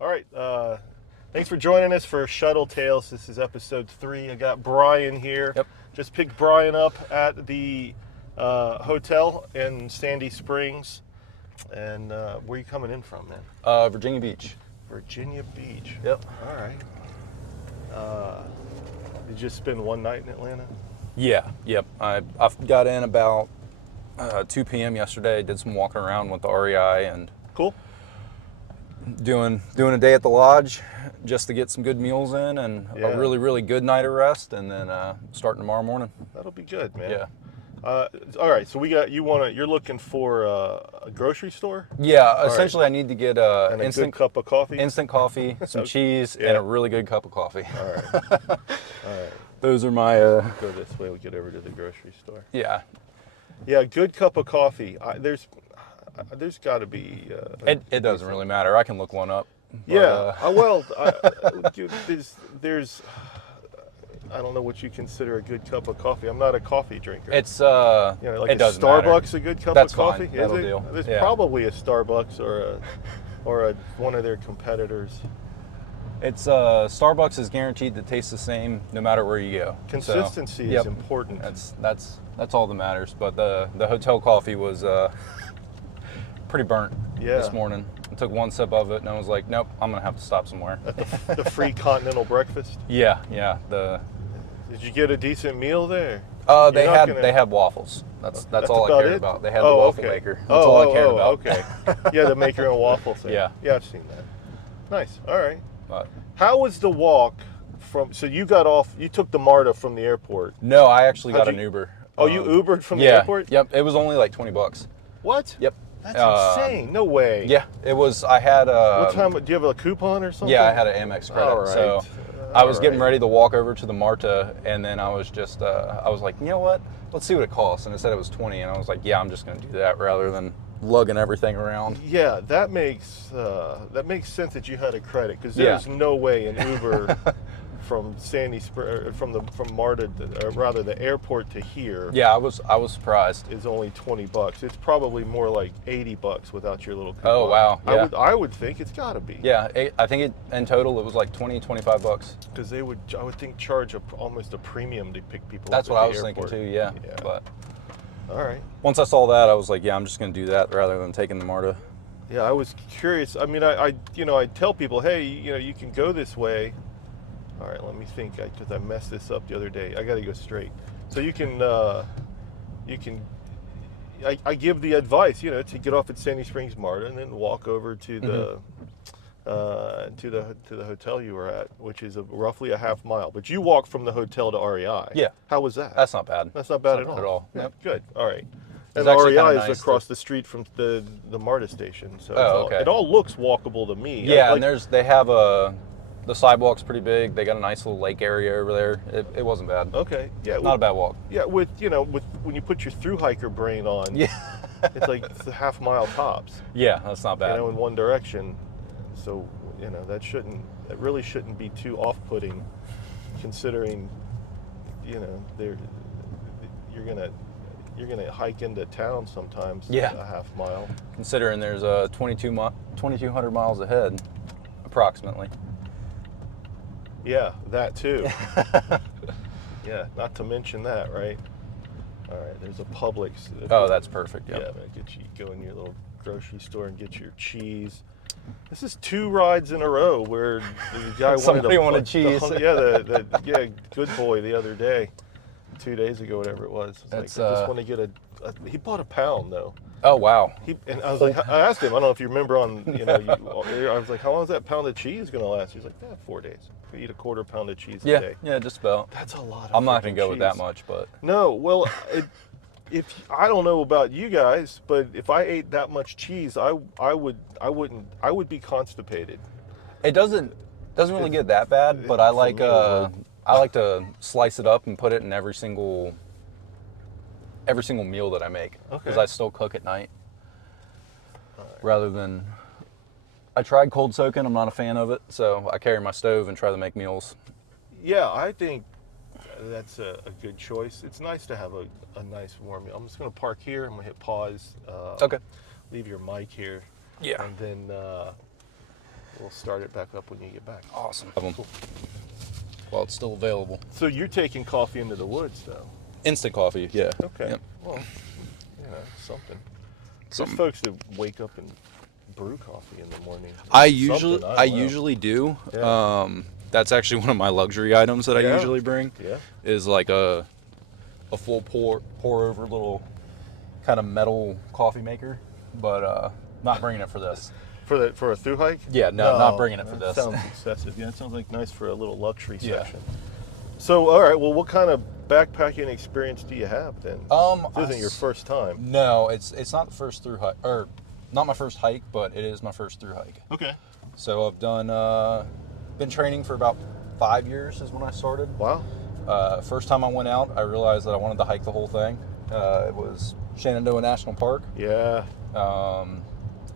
All right. Thanks for joining us for Shuttle Tales. This is episode 3. I got Brian here. Yep. Just picked Brian up at the hotel in Sandy Springs. And where are you coming in from, man? Virginia Beach. Virginia Beach. Yep. All right. Did you just spend one night in Atlanta? Yeah. Yep. I got in about 2 p.m. yesterday. Did some walking around with the REI and Cool. doing a day at the lodge just to get some good meals in and Yeah. a really good night of rest, and then starting tomorrow morning. That'll be good, man. Yeah. All right. So you're looking for a grocery store? Yeah. Essentially, I need to get And instant a good cup of coffee? instant coffee, some cheese, Yeah. and a really good cup of coffee. All right. All right. Those are my Go this way. We'll get over to the grocery store. yeah. Yeah, good cup of coffee. There's got to be. It doesn't really matter. I can look one up. But, Yeah. There's. I don't know what you consider a good cup of coffee. I'm not a coffee drinker. It's like it doesn't Starbucks matter. a good cup That's of coffee? fine. That'll Is it? do. There's Yeah. probably a Starbucks or one of their competitors. It's Starbucks is guaranteed to taste the same no matter where you go. Consistency Yep. is important. That's all that matters. But the hotel coffee was pretty burnt this morning. I took one sip of it and I was like, nope, I'm gonna have to stop somewhere. At the free continental breakfast. Yeah. Did you get a decent meal there? They had waffles. That's all I about cared it? about. They had the waffle okay. maker. That's all I cared about. Okay. Yeah, the make your own waffle thing. Yeah. Yeah, I've seen that. Nice. All right. But How was the walk from? So you got off. You took the MARTA from the airport. no, I actually How'd got you- an Uber. Oh, you Ubered from the yeah. airport? Yep. It was only like $20. What? Yep. That's insane. No way. Yeah. It was. I had What time? Do you have a coupon or something? Yeah, I had an Amex credit. All right. So I was getting All right. ready to walk over to the MARTA, and then I was just, I was like, you know what? Let's see what it costs. And it said it was 20, and I was like, yeah, I'm just going to do that rather than lugging everything around. Yeah, that makes sense that you had a credit because there's no way an Uber from from MARTA, or rather the airport to here. Yeah, I was surprised. Is only $20. It's probably more like $80 without your little coupon. Oh, wow. Yeah. I would think it's got to be. Yeah, I think in total it was like $25. Because I would think charge almost a premium to pick people That's up what at I the was airport. thinking too. Yeah. Yeah. But All right. once I saw that, I was like, yeah, I'm just going to do that rather than taking the MARTA. Yeah, I was curious. I mean, I tell people, hey, you can go this way. All right, let me think, because I messed this up the other day. I got to go straight. So you can. I give the advice, to get off at Sandy Springs MARTA and then walk over to the to the hotel you were at, which is roughly a half mile. But you walked from the hotel to REI. Yeah. How was that? That's not bad. That's not bad It's at not all. bad at all. Yeah, good. All right. It's And actually REI kinda is nice across the street from the MARTA station, so okay. it all looks walkable to me. Yeah, and they have the sidewalk's pretty big. They got a nice little lake area over there. It wasn't bad. Okay. Yeah. Not a bad walk. Yeah, with when you put your thru-hiker brain on, Yeah. it's like it's a half mile tops. Yeah, that's not bad. In one direction. So that really shouldn't be too off-putting, considering you're gonna hike into town sometimes. Yeah. A half mile. Considering there's 2,200 miles ahead, approximately. Yeah, that too. Yeah, not to mention that, right? All right, there's a Publix. Oh, that's perfect. Yep. Yeah, man, go in your little grocery store and get your cheese. This is 2 rides in a row where the guy Somebody wanted cheese. Good boy the other day, 2 days ago, whatever it was. I just want to get he bought a pound though. Oh wow. And I was like, I asked him, I don't know if you remember I was like, how long is that pound of cheese going to last? He's like, 4 days. We eat a quarter pound of cheese a day. Yeah, just about. That's a lot of I'm not going to go freaking with that cheese. much, but No, well, if I don't know about you guys, but if I ate that much cheese, I would be constipated. it doesn't really get that bad, but I like me, it would. I like to slice it up and put it in every single meal that I make, because Okay. I still cook at night. Rather than, I tried cold soaking, I'm not a fan of it, so I carry my stove and try to make meals. Yeah, I think that's a good choice. It's nice to have a nice warm meal. I'm just going to park here. I'm going to hit pause. Okay. Leave your mic here. Yeah. And then we'll start it back up when you get back. Awesome. While it's still available. So you're taking coffee into the woods, though? Instant coffee, yeah. Okay. Yep. Well, something. Some There's folks that wake up and brew coffee in the morning. I Something, usually do. Yeah. That's actually one of my luxury items that I Yeah. usually bring. Yeah. Is like a full pour over little kind of metal coffee maker, but not bringing it for this. For a thru hike? Yeah, no, not bringing it for that this. Sounds excessive. Yeah, it sounds like nice for a little luxury Yeah. section. So, all right. Well, what kind of backpacking experience do you have then? This isn't your first time. No, it's not the first thru hike, or not my first hike, but it is my first thru hike. Okay. So I've been training for about 5 years is when I started. Wow. First time I went out, I realized that I wanted to hike the whole thing. It was Shenandoah National Park. Yeah.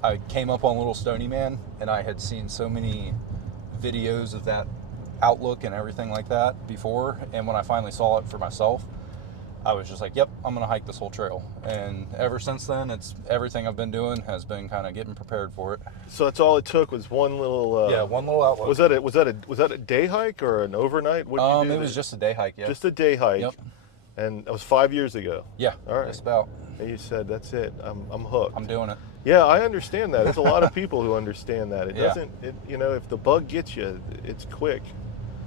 I came up on Little Stony Man, and I had seen so many videos of that outlook and everything like that before, and when I finally saw it for myself, I was just like, yep, I'm gonna hike this whole trail. And ever since then, it's everything I've been doing has been kind of getting prepared for it. So that's all it took was one little. One little outlook. Was that a day hike or an overnight? What did you do? It was just a day hike. Yeah. Just a day hike. Yep. And it was 5 years ago. Yeah. All right. Just about. And you said that's it. I'm hooked. I'm doing it. Yeah, I understand that. There's a lot of people who understand that. It Yeah. doesn't. If the bug gets you, it's quick.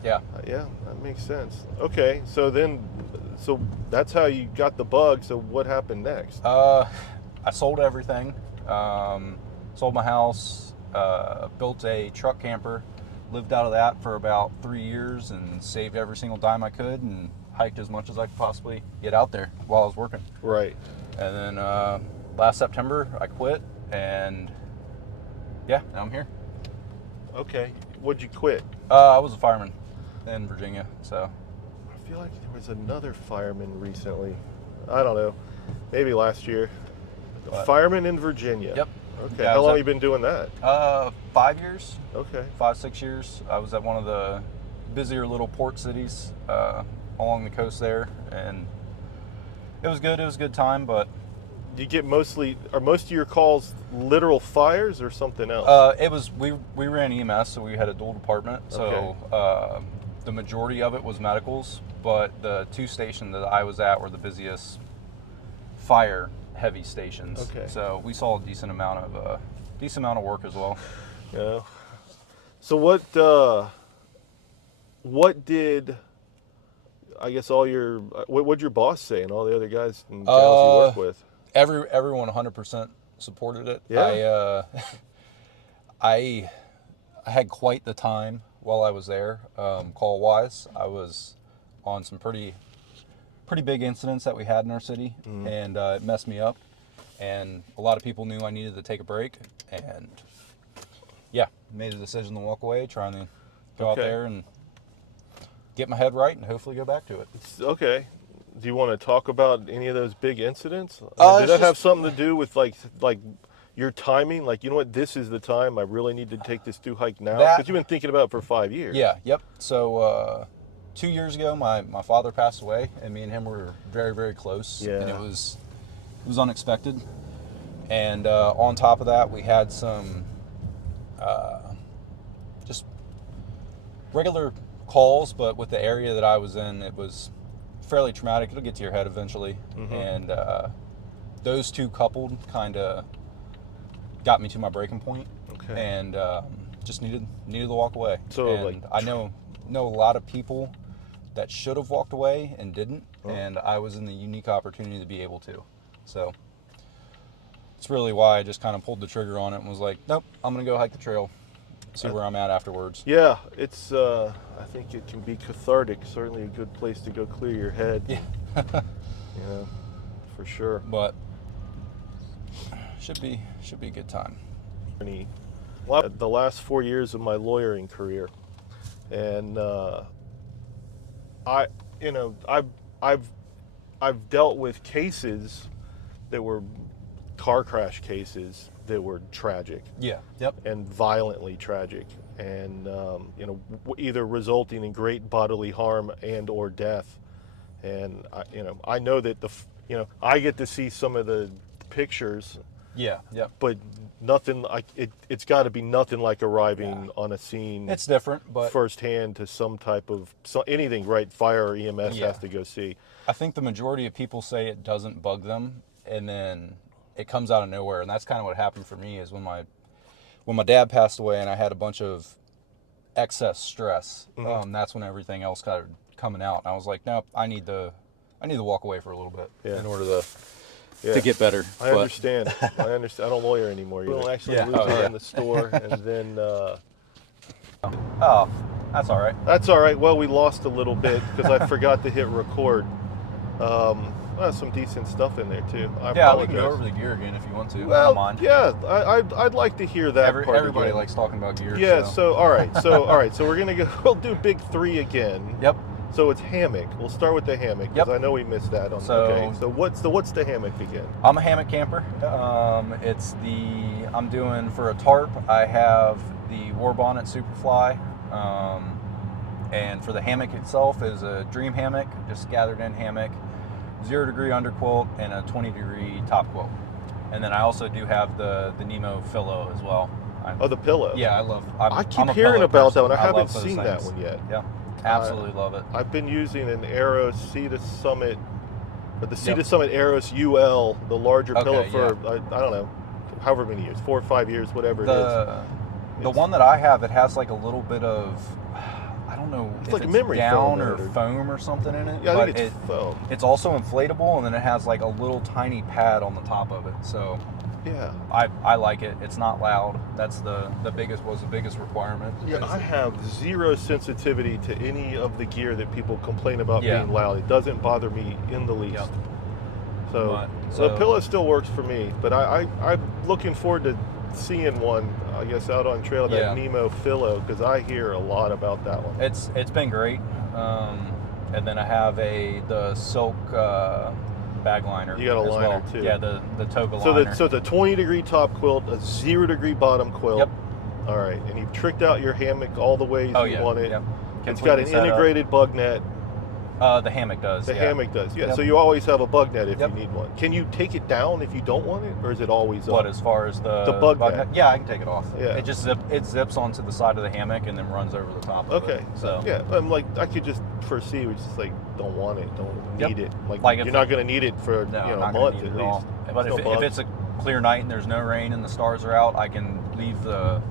Yeah. Yeah, that makes sense. Okay, so that's how you got the bug. So what happened next? I sold everything. Sold my house. Built a truck camper. Lived out of that for about 3 years and saved every single dime I could and hiked as much as I could possibly get out there while I was working. Right. And then last September I quit, and yeah, now I'm here. Okay. What'd you quit? I was a fireman in Virginia, so. I feel like there was another fireman recently. I don't know. Maybe last year. What? Fireman in Virginia. Yep. Okay. Yeah, How long have you been doing that? 5 years. Okay. 5-6 years. I was at one of the busier little port cities along the coast there, and it was good. It was a good time, but Do you get are most of your calls literal fires or something else? it was we ran EMS, so we had a dual department. So the majority of it was medicals, but the two stations that I was at were the busiest fire heavy stations. Okay. So we saw a decent amount of work as well. Yeah. So what did I guess what'd your boss say and all the other guys and gals you work with? Everyone 100% supported it. Yeah. I had quite the time while I was there. Call wise, I was on some pretty big incidents that we had in our city, and it messed me up. And a lot of people knew I needed to take a break, and yeah, made a decision to walk away, trying to go out there and get my head right, and hopefully go back to it. Okay. Do you want to talk about any of those big incidents? Did that have something to do with like your timing? Like, you know what, this is the time I really need to take this thru hike now? Because you've been thinking about it for 5 years. Yeah, yep. So 2 years ago, my father passed away, and me and him were very, very close. Yeah. And it was unexpected. And on top of that, we had some just regular calls, but with the area that I was in, it was fairly traumatic. It'll get to your head eventually. And those two coupled kind of got me to my breaking point. Okay. And just needed to walk away. So, and I know a lot of people that should have walked away and didn't, and I was in the unique opportunity to be able to. So it's really why I just kind of pulled the trigger on it and was like, nope, I'm gonna go hike the trail, see where I'm at afterwards. Yeah, it's I think it can be cathartic. Certainly a good place to go clear your head. Yeah. Yeah, for sure. But should be a good time. The last 4 years of my lawyering career, and I've dealt with cases that were car crash cases that were tragic. Yeah. Yep. And violently tragic, and either resulting in great bodily harm and or death. And I know that I get to see some of the pictures Yeah. Yep. but nothing like it's got to be nothing like arriving on a scene. It's different, but firsthand to some type of anything, right? Fire or EMS Yeah. has to go see. I think the majority of people say it doesn't bug them, and then it comes out of nowhere. And that's kind of what happened for me is when my dad passed away and I had a bunch of excess stress. That's when everything else started coming out. And I was like, nope, I need to walk away for a little bit in order to get better. I understand. I understand. I don't lawyer anymore. You don't actually lose it in the store, and then. Oh, that's all right. That's all right. Well, we lost a little bit because I forgot to hit record. Well, some decent stuff in there too. I apologize. We can go over the gear again if you want to. Well, I don't mind. yeah, I'd like to hear that part Everybody again. likes talking about gear. Yeah. So all right. So we're gonna go. We'll do big 3 again. Yep. So it's hammock. We'll start with the hammock because I know we missed that. Okay. So what's the hammock again? I'm a hammock camper. I'm doing for a tarp. I have the War Bonnet Superfly, and for the hammock itself is a Dream hammock, just gathered in hammock, 0 degree underquilt and a 20 degree top quilt. And then I also do have the NEMO pillow as well. The pillow. Yeah, I keep hearing about that one. I haven't seen that one yet. Yeah, absolutely love it. I've been using an Aeros Sea to Summit, but the Sea to Summit Aeros UL, the larger pillow for I don't know, however many years, 4 or 5 years, whatever it is. The one that I have, it has like a little bit of, I don't know, it's if like it's memory down foam or foam or something in it. Yeah, I but think it's foam. It's also inflatable, and then it has like a little tiny pad on the top of it. So yeah, I like it. It's not loud. That's the biggest requirement. Yeah, I have zero sensitivity to any of the gear that people complain about being loud. It doesn't bother me in the least. Yep. So the pillow still works for me, but I'm looking forward to seeing one, I guess, out on trail, that NEMO pillow, because I hear a lot about that one. It's been great. And then I have the silk bag liner. You got a liner too. Yeah, the toga liner. So the 20 degree top quilt, a 0 degree bottom quilt. Yep. All right, and you've tricked out your hammock all the ways you want it. Yep. It's got an integrated bug net. The hammock does. The hammock does. Yeah. So you always have a bug net if you need one. Can you take it down if you don't want it, or is it always up? What, as far as the bug net? Yeah, I can take it off. Yeah. It zips onto the side of the hammock and then runs over the top of it. So yeah, I'm like, I could just foresee, which is like, don't want it, don't need it. Like you're not going to need it for a month at least. But if it's a clear night and there's no rain and the stars are out, I can leave the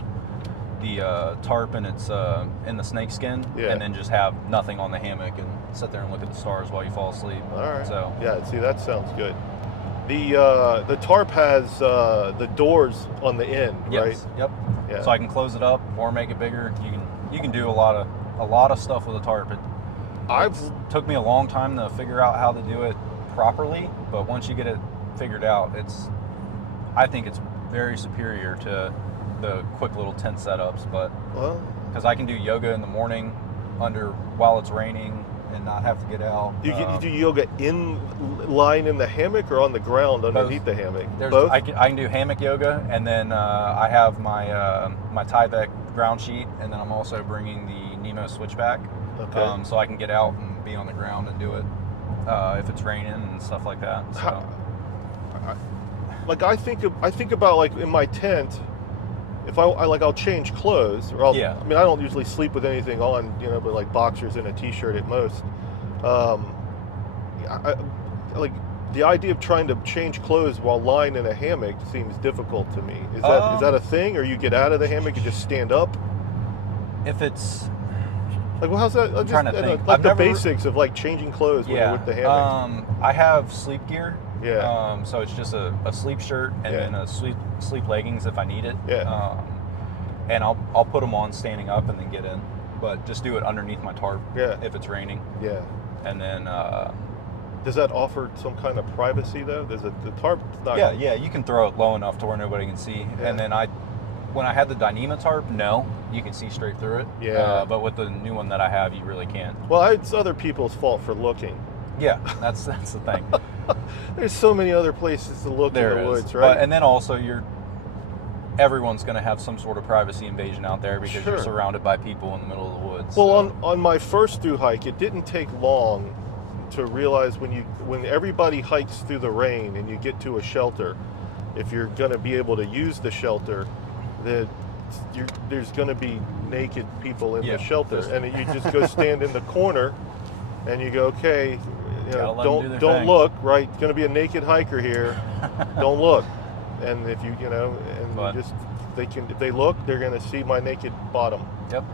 tarp and it's in the snake skin, and then just have nothing on the hammock and sit there and look at the stars while you fall asleep. All right. So yeah, see, that sounds good. The tarp has the doors on the end, right? Yep. Yeah. So I can close it up or make it bigger. You can do a lot of stuff with a tarp. It took me a long time to figure out how to do it properly, but once you get it figured out, I think it's very superior to the quick little tent setups. But because I can do yoga in the morning while it's raining and not have to get out. You do yoga lying in the hammock or on the ground underneath the hammock? Both? I can do hammock yoga, and then I have my my Tyvek ground sheet, and then I'm also bringing the NEMO switchback, so I can get out and be on the ground and do it if it's raining and stuff like that. So, I think about, like, in my tent, if I'll change clothes, or I mean, I don't usually sleep with anything on, but like boxers and a t-shirt at most. Like, the idea of trying to change clothes while lying in a hammock seems difficult to me. Is that a thing, or you get out of the hammock and just stand up? If it's like, well, how's that? I'm trying to think. Like the basics of like changing clothes when you're with the hammock. I have sleep gear. Yeah. So it's just a sleep shirt and then a sleep leggings if I need it. Yeah. And I'll put them on standing up and then get in, but just do it underneath my tarp. Yeah. If it's raining. Yeah. And then. Does that offer some kind of privacy though? Does the tarp? Not yeah. You can throw it low enough to where nobody can see. Yeah. And then when I had the Dyneema tarp, you can see straight through it. Yeah. But with the new one that I have, you really can't. Well, it's other people's fault for looking. Yeah, that's the thing. There's so many other places to look in the woods, right? And then also everyone's going to have some sort of privacy invasion out there because you're surrounded by people in the middle of the woods. Well, on my first thru hike, it didn't take long to realize when everybody hikes through the rain and you get to a shelter, if you're going to be able to use the shelter, that there's going to be naked people in the shelter, and you just go stand in the corner, and you go, okay, don't look, right? It's going to be a naked hiker here. Don't look, and if you if they look, they're going to see my naked bottom. Yep.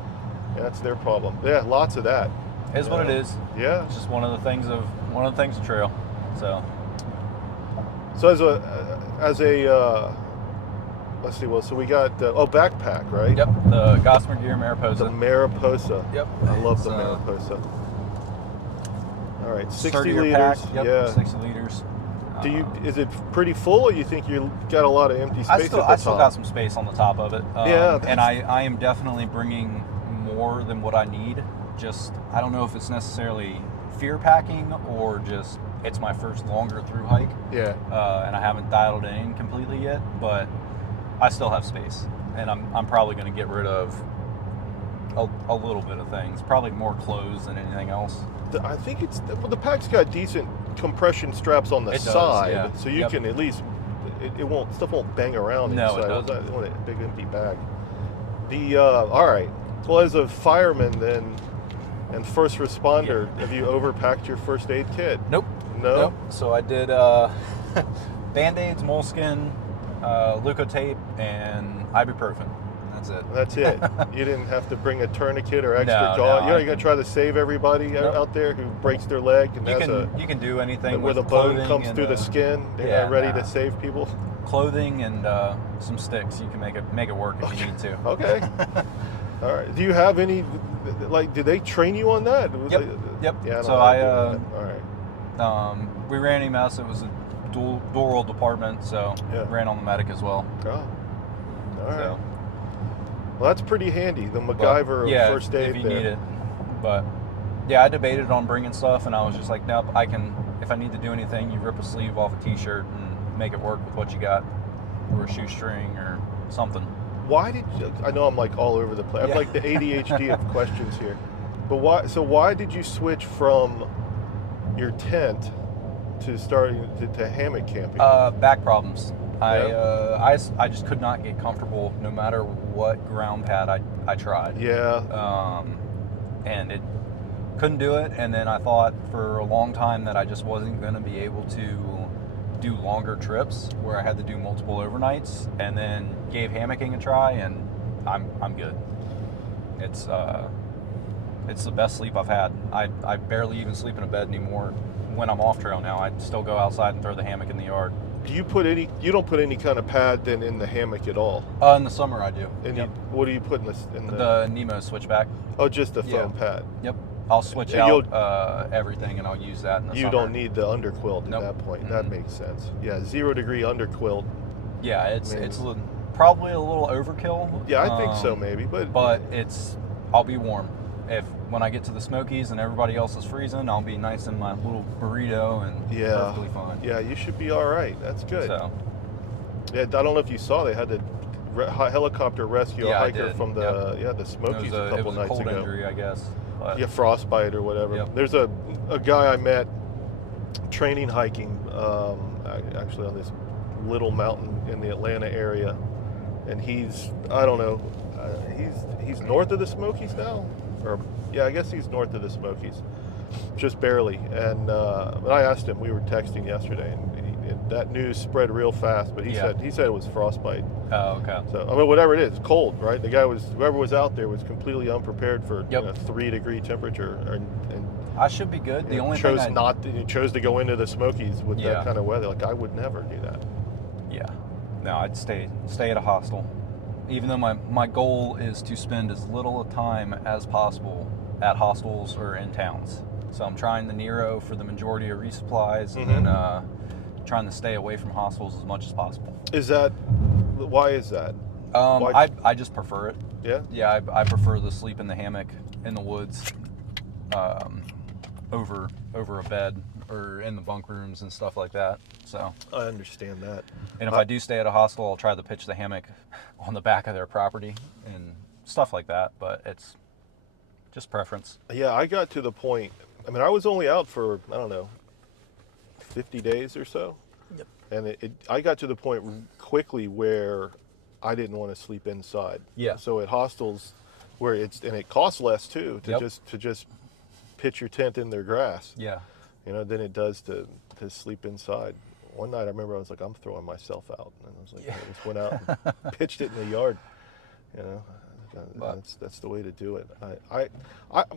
And that's their problem. Yeah, lots of that. Is what it is. Yeah. It's just one of the things of trail. So as a let's see. Well, so we got backpack, right? Yep. The Gossamer Gear Mariposa. The Mariposa. Yep. I love the Mariposa. All right, 60 liters. Pack. Yep. Yeah. 60 liters. Is it pretty full, or you think you got a lot of empty space at the top? I still got some space on the top of it. And I am definitely bringing more than what I need. Just, I don't know if it's necessarily fear packing or just it's my first longer through hike. Yeah. And I haven't dialed it in completely yet, but I still have space, and I'm probably going to get rid of a little bit of things. Probably more clothes than anything else. I think the pack's got decent compression straps on the side, so you can at least stuff won't bang around No, inside. it doesn't. I want a big empty bag. All right. Well, as a fireman then and first responder, have you overpacked your first aid kit? Nope. No. Nope. So I did Band-Aids, moleskin, leukotape, and ibuprofen. That's it. You didn't have to bring a tourniquet or extra No, jaw. no, You're going to try to save everybody out there who breaks their leg and you can do anything where with the bone comes through the skin. They're not ready to save people. Clothing and some sticks. You can make it work if you need to. Okay. All right. Do you have any? Did they train you on that? Yep. Yeah. So all right. We ran EMS. It was a dual role department, so ran on the medic as well. Oh. All right. So, well, that's pretty handy. The MacGyver of first aid if you need it. But I debated on bringing stuff, and I was just like, nope. I can. If I need to do anything, you rip a sleeve off a T-shirt and make it work with what you got, or a shoestring or something. Why did you? I know I'm like all over the place. I'm like the ADHD of questions here. But why? So why did you switch from your tent to starting to hammock camping? Back problems. I just could not get comfortable no matter what ground pad I tried. Yeah. And it couldn't do it. And then I thought for a long time that I just wasn't going to be able to do longer trips where I had to do multiple overnights, and then gave hammocking a try, and I'm good. It's the best sleep I've had. I barely even sleep in a bed anymore when I'm off trail now. I still go outside and throw the hammock in the yard. Do you put any? You don't put any kind of pad then in the hammock at all? In the summer I do. And what do you put in the NEMO switchback? Oh, just the foam pad. Yep. I'll switch out everything, and I'll use that in the summer. You don't need the underquilt at that point. Mm-hmm. That makes sense. Yeah, 0 degree underquilt. Yeah, it's probably a little overkill. Yeah, I think so maybe, but I'll be warm. When I get to the Smokies and everybody else is freezing, I'll be nice in my little burrito and perfectly fine. Yeah, you should be all right. That's good. So, yeah, I don't know if you saw they had to helicopter rescue a hiker from the Smokies a couple nights ago. It was a cold injury, I guess. But, frostbite or whatever. Yep. There's a guy I met training hiking actually on this little mountain in the Atlanta area, and he's north of the Smokies now, I guess he's north of the Smokies, just barely. And I asked him. We were texting yesterday, and that news spread real fast. But he said it was frostbite. Oh, okay. So I mean, whatever it is, it's cold, right? Whoever was out there was completely unprepared for 3 degree temperature, and I should be good. The only chose thing he chose to go into the Smokies with that kind of weather. Like, I would never do that. Yeah. No, I'd stay at a hostel. Even though my goal is to spend as little time as possible at hostels or in towns. So I'm trying the Nero for the majority of resupplies, and then trying to stay away from hostels as much as possible. Why is that? I just prefer it. Yeah? Yeah, I prefer to sleep in the hammock in the woods over a bed or in the bunk rooms and stuff like that. So I understand that. And if I do stay at a hostel, I'll try to pitch the hammock on the back of their property and stuff like that, but it's just preference. Yeah, I got to the point, I mean, I was only out for, I don't know, 50 days or so. Yep. and I got to the point quickly where I didn't want to sleep inside. Yeah. So at hostels, where it costs less too to Yep. just pitch your tent in their grass. Yeah. Than it does to sleep inside. One night I remember I was like, I'm throwing myself out, and I was like, I just went out and pitched it in the yard. That's the way to do it.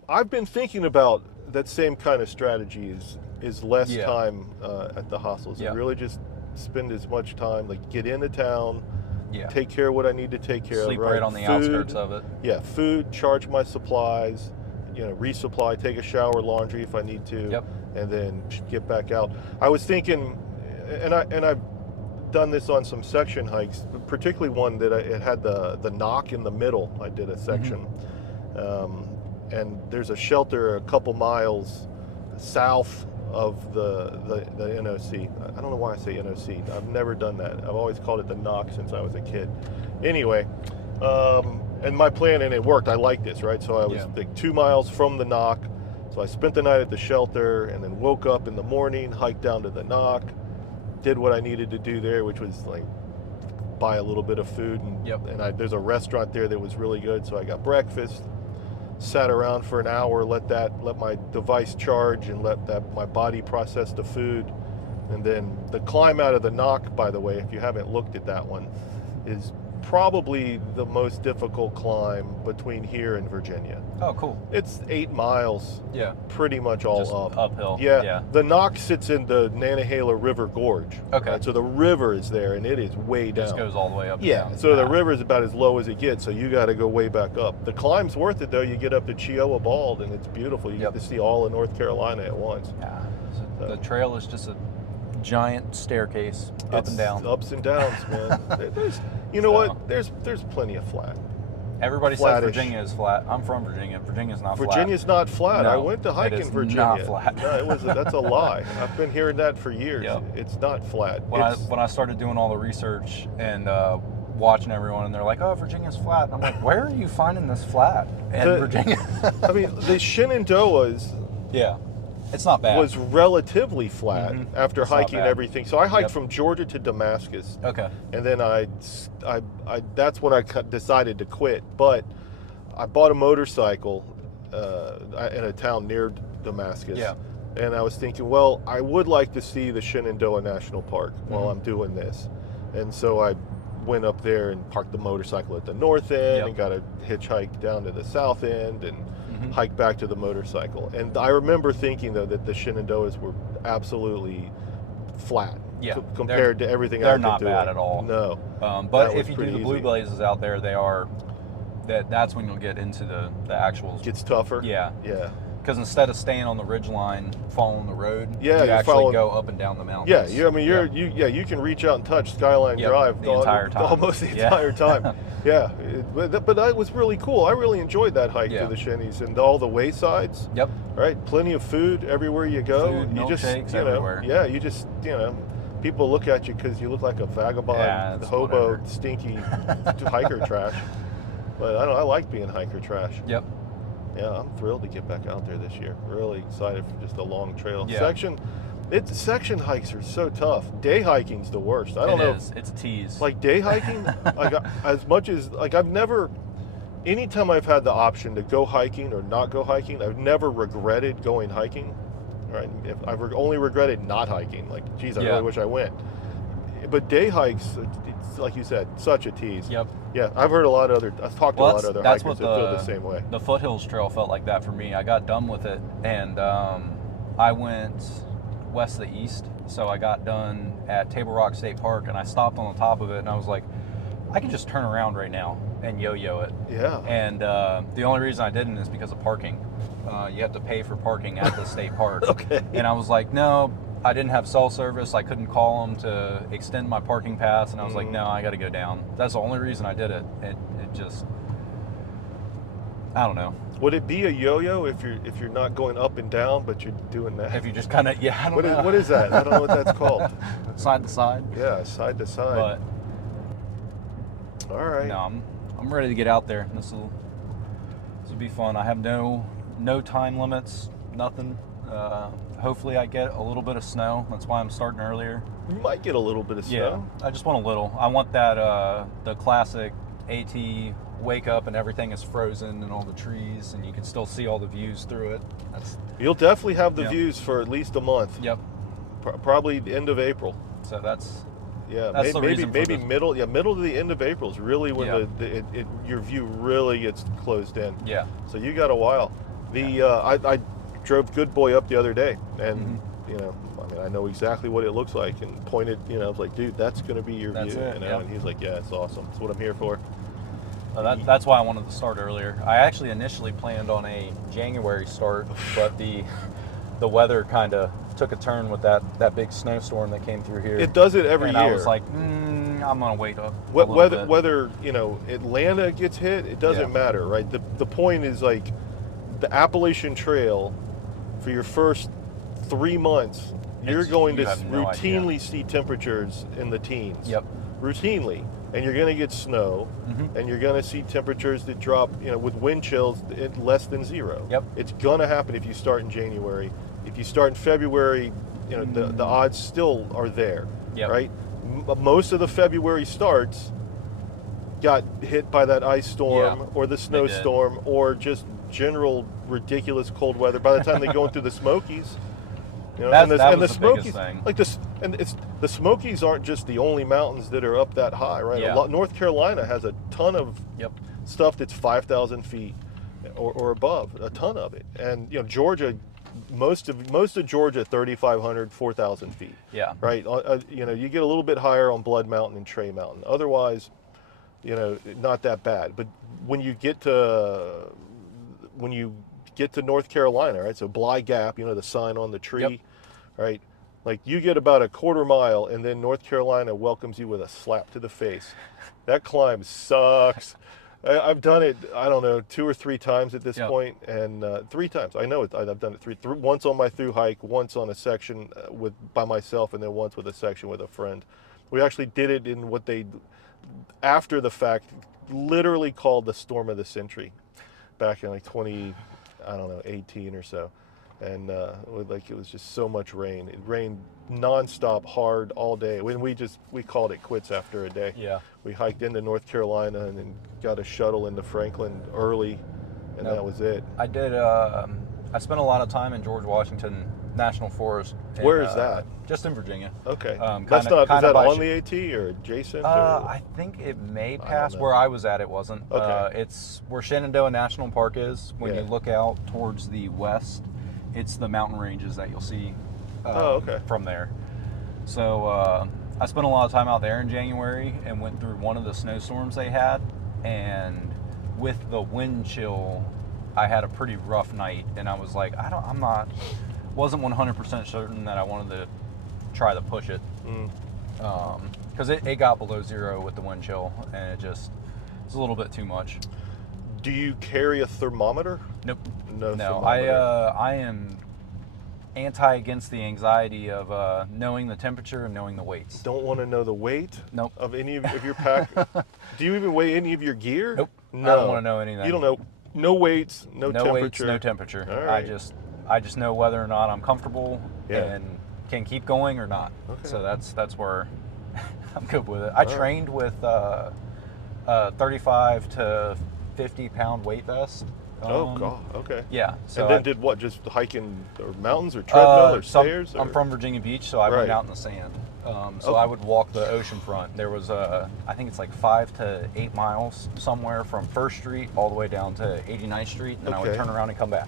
I've been thinking about that same kind of strategy is less time at the hostels. Yeah. And really just spend as much time, like get into town, Yeah. take care of what I need to take care Sleep of. right on the outskirts of it. Yeah, food, charge my supplies, resupply, take a shower, laundry if I need to, Yep. and then get back out. I was thinking, and I've done this on some section hikes, particularly one that it had the knock in the middle. I did a section, and there's a shelter a couple miles south of the NOC. I don't know why I say NOC. I've never done that. I've always called it the knock since I was a kid. Anyway, and my plan, and it worked. I liked this, right? So I was like 2 miles from the knock. So I spent the night at the shelter and then woke up in the morning, hiked down to the knock, did what I needed to do there, which was like buy a little bit of food. And there's a restaurant there that was really good. So I got breakfast, sat around for an hour, let my device charge and let my body process the food. And then the climb out of the knock, by the way, if you haven't looked at that one, is probably the most difficult climb between here and Virginia. Oh, cool. It's 8 miles. Yeah. Pretty much all Just up. uphill. Yeah. The knock sits in the Nantahala River Gorge. Okay. Right? So the river is there, and it is way down. Just goes all the way up. Yeah. And down. So the river is about as low as it gets, so you got to go way back up. The climb's worth it, though. You get up to Chiowa Bald, and it's beautiful. You get to see all of North Carolina at once. Yeah. So the trail is just a giant staircase up and down. Ups and downs, man. You know what? There's plenty of flat. Everybody Flattish. says Virginia is flat. I'm from Virginia. Virginia's not flat. Virginia's not flat. No, I went to hike it in is Virginia. not flat. No, that's a lie. I've been hearing that for years. Yep. It's not flat. When I started doing all the research and watching everyone, and they're like, "Oh, Virginia's flat." I'm like, "Where are you finding this flat in Virginia?" I mean, the Shenandoahs it's not bad. was relatively flat after It's not hiking bad. everything. So I hiked from Georgia to Damascus. Okay. And then I that's when I decided to quit. But I bought a motorcycle in a town near Damascus. Yeah. And I was thinking, well, I would like to see the Shenandoah National Park while I'm doing this. And so I went up there and parked the motorcycle at the north end and got a hitchhike down to the south end and hiked back to the motorcycle. And I remember thinking, though, that the Shenandoahs were absolutely flat compared to everything I've been doing. They're not bad at all. No. But if you do the pretty blue easy. blazes out there, that's when you'll get into the actual. Gets tougher. Yeah. Yeah. Because instead of staying on the ridge line, following the road, Yeah, you you're actually following- go up and down the mountains. Yeah. You can reach out and touch Skyline Drive the entire time. almost the entire time. Yeah, but that was really cool. I really enjoyed that hike to the Shennies and all the waysides. Yep. Right, plenty of food everywhere you go. Food, you just milkshakes everywhere. Yeah, you just people look at you because you look like a vagabond, it's hobo, whatever. stinky hiker trash. But I like being hiker trash. Yep. Yeah, I'm thrilled to get back out there this year. Really excited for just a long trail. Yeah. Section hikes are so tough. Day hiking's the worst. I don't know. It is. It's a tease. Like day hiking, as much as I've never. Anytime I've had the option to go hiking or not go hiking, I've never regretted going hiking. Right? I've only regretted not hiking. Like, geez, I really wish I went. But day hikes, it's like you said, such a tease. Yep. Yeah, I've talked to a lot of other hikers that feel the same way. The Foothills Trail felt like that for me. I got done with it, and I went west to the east. So I got done at Table Rock State Park, and I stopped on the top of it, and I was like, I can just turn around right now and yo-yo it. Yeah. And the only reason I didn't is because of parking. You have to pay for parking at the state park. Okay. And I was like, no, I didn't have cell service. I couldn't call them to extend my parking pass. And I was like, no, I got to go down. That's the only reason I did it. It just, I don't know. Would it be a yo-yo if you're not going up and down, but you're doing that? If you just kind of, I don't know. What is that? I don't know what that's called. Side to side. Yeah, side to side. But all right. no, I'm ready to get out there. This will be fun. I have no time limits, nothing. Hopefully I get a little bit of snow. That's why I'm starting earlier. You might get a little bit of snow. Yeah, I just want a little. I want that the classic AT wake up and everything is frozen and all the trees and you can still see all the views through it. You'll definitely have the Yep. views for at least a month. Yep. Probably the end of April. So that's Yeah, the reason for maybe this. middle to the end of April is really when Yeah. your view really gets closed in. yeah. So you got a while. I drove Good Boy up the other day, and I know exactly what it looks like, and pointed. I was like, dude, that's going to be your That's view. it, yeah. And he's like, yeah, it's awesome. That's what I'm here for. That's why I wanted to start earlier. I actually initially planned on a January start, but the weather kind of took a turn with that big snowstorm that came through here. It does it every and year. I was like, I'm gonna wait up. Whether Atlanta gets hit, it doesn't Yeah. matter, right? The point is like the Appalachian Trail for your first 3 months, you're going to you have no routinely idea. see temperatures in the teens. Yep. Routinely, and you're going to get snow, and you're going to see temperatures that drop, with wind chills at less than 0. Yep. It's going to happen if you start in January. If you start in February, the odds still are there, Yep. right? Most of the February starts got hit by that ice storm Yeah, or the they did. snowstorm or just general ridiculous cold weather. By the time they go into the Smokies, That was the biggest Smokies, thing. like this, and it's the Smokies aren't just the only mountains that are up that high, right? Yeah. North Carolina has a ton of Yep. stuff that's 5,000 feet or above, a ton of it, and Georgia. Most of Georgia, 3,500, 4,000 feet. Yeah. Right. You get a little bit higher on Blood Mountain and Trey Mountain. Otherwise, not that bad. But when you get to North Carolina, right? So Bly Gap, the sign on the tree, Yep. right? Like you get about a quarter mile, and then North Carolina welcomes you with a slap to the face. That climb sucks. I've done it, I don't know, 2 or 3 times at this Yep. point, and 3 times. I know it. I've done it once on my thru hike, once on a section by myself, and then once with a section with a friend. We actually did it in what they, after the fact, literally called the Storm of the Century, back in like 18 or so, and it was just so much rain. It rained nonstop, hard all day. When we called it quits after a day. Yeah. We hiked into North Carolina and then got a shuttle into Franklin early, and that was it. I did. I spent a lot of time in George Washington National Forest. Where is that? Just in Virginia. Okay. Is Is that on the AT or adjacent? I think it may pass know. where I was at. It wasn't. Okay. It's where Shenandoah National Park is. When Yeah. you look out towards the west, it's the mountain ranges that you'll see. Okay. From there. So I spent a lot of time out there in January and went through one of the snowstorms they had, and with the wind chill, I had a pretty rough night, and I was like, wasn't 100% certain that I wanted to try to push it, because it got below 0 with the wind chill, and it's a little bit too much. Do you carry a thermometer? Nope. No. No, Thermometer. I am against the anxiety of knowing the temperature and knowing the weights. Don't want to know the weight Nope. of any of your pack. Do you even weigh any of your gear? Nope. No. I don't want to know anything. You don't know. No weights, no temperature. Weights, no temperature. All right. I just know whether or not I'm comfortable Yeah. and can keep going or not. Okay. So that's where I'm good with it. I trained with 35 to 50 pound weight vest. Oh God. Okay. Yeah. So And then did what? Just hiking or mountains or treadmill or stairs? I'm or- from Virginia Beach, so I went Right. out in the sand. So Okay. I would walk the ocean front. There was I think it's like 5 to 8 miles somewhere from First Street all the way down to 89th Street, and I would Okay. turn around and come back.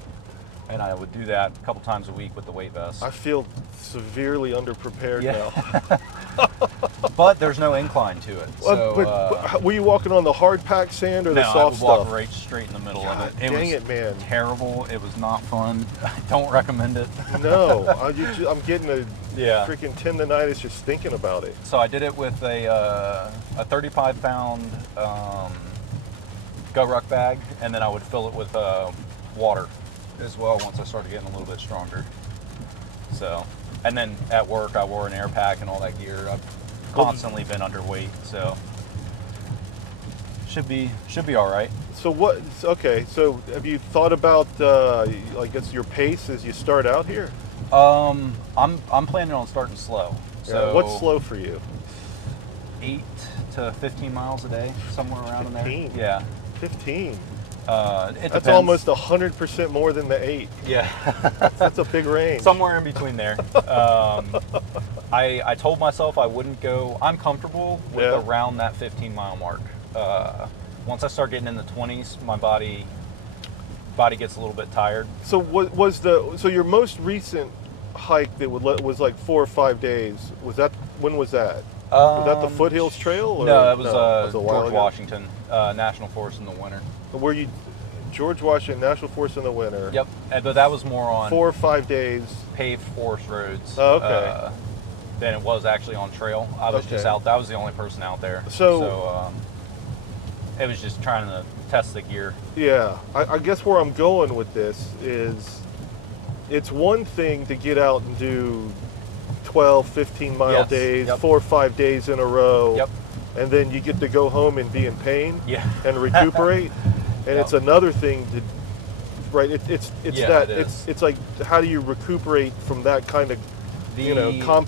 And I would do that a couple times a week with the weight vest. I feel severely underprepared now. But there's no incline to it. So but were you walking on the hard packed sand or the no, I soft would walk stuff? right straight in the middle God, of it. It dang was it, man. terrible. It was not fun. I don't recommend it. No, I'm getting a Yeah. freaking tendonitis just thinking about it. So I did it with a 35 pound gut ruck bag, and then I would fill it with water as well once I started getting a little bit stronger. So, and then at work I wore an air pack and all that gear. I've constantly been underweight, so should be all right. So what? Okay, so have you thought about, I guess, your pace as you start out here? I'm planning on starting slow. So Yeah, what's slow for you? 8 to 15 miles a day, somewhere around in there. 15? Yeah. 15. It That's depends. almost 100% more than the 8. Yeah. That's a big range. Somewhere in between there. I told myself I wouldn't go. I'm comfortable with around that 15-mile mark. Once I start getting in the 20s, my body gets a little bit tired. So what was so your most recent hike that was like 4 or 5 days? When was that? Was that the Foothills Trail? Or, no, that was, a while George ago? Washington National Forest in the winter. Were you George Washington National Forest in the winter? Yep, but that was more on 4 or 5 days. Paved forest roads. Oh, okay. Than it was actually on trail. I was just out. I was the only person out there. So it was just trying to test the gear. Yeah, I guess where I'm going with this is, it's one thing to get out and do 12, 15-mile days, 4 or 5 days in a row. Yep. And then you get to go home and be in pain. Yeah. And recuperate. And it's another thing to, right? It's like, how do you recuperate from that kind of,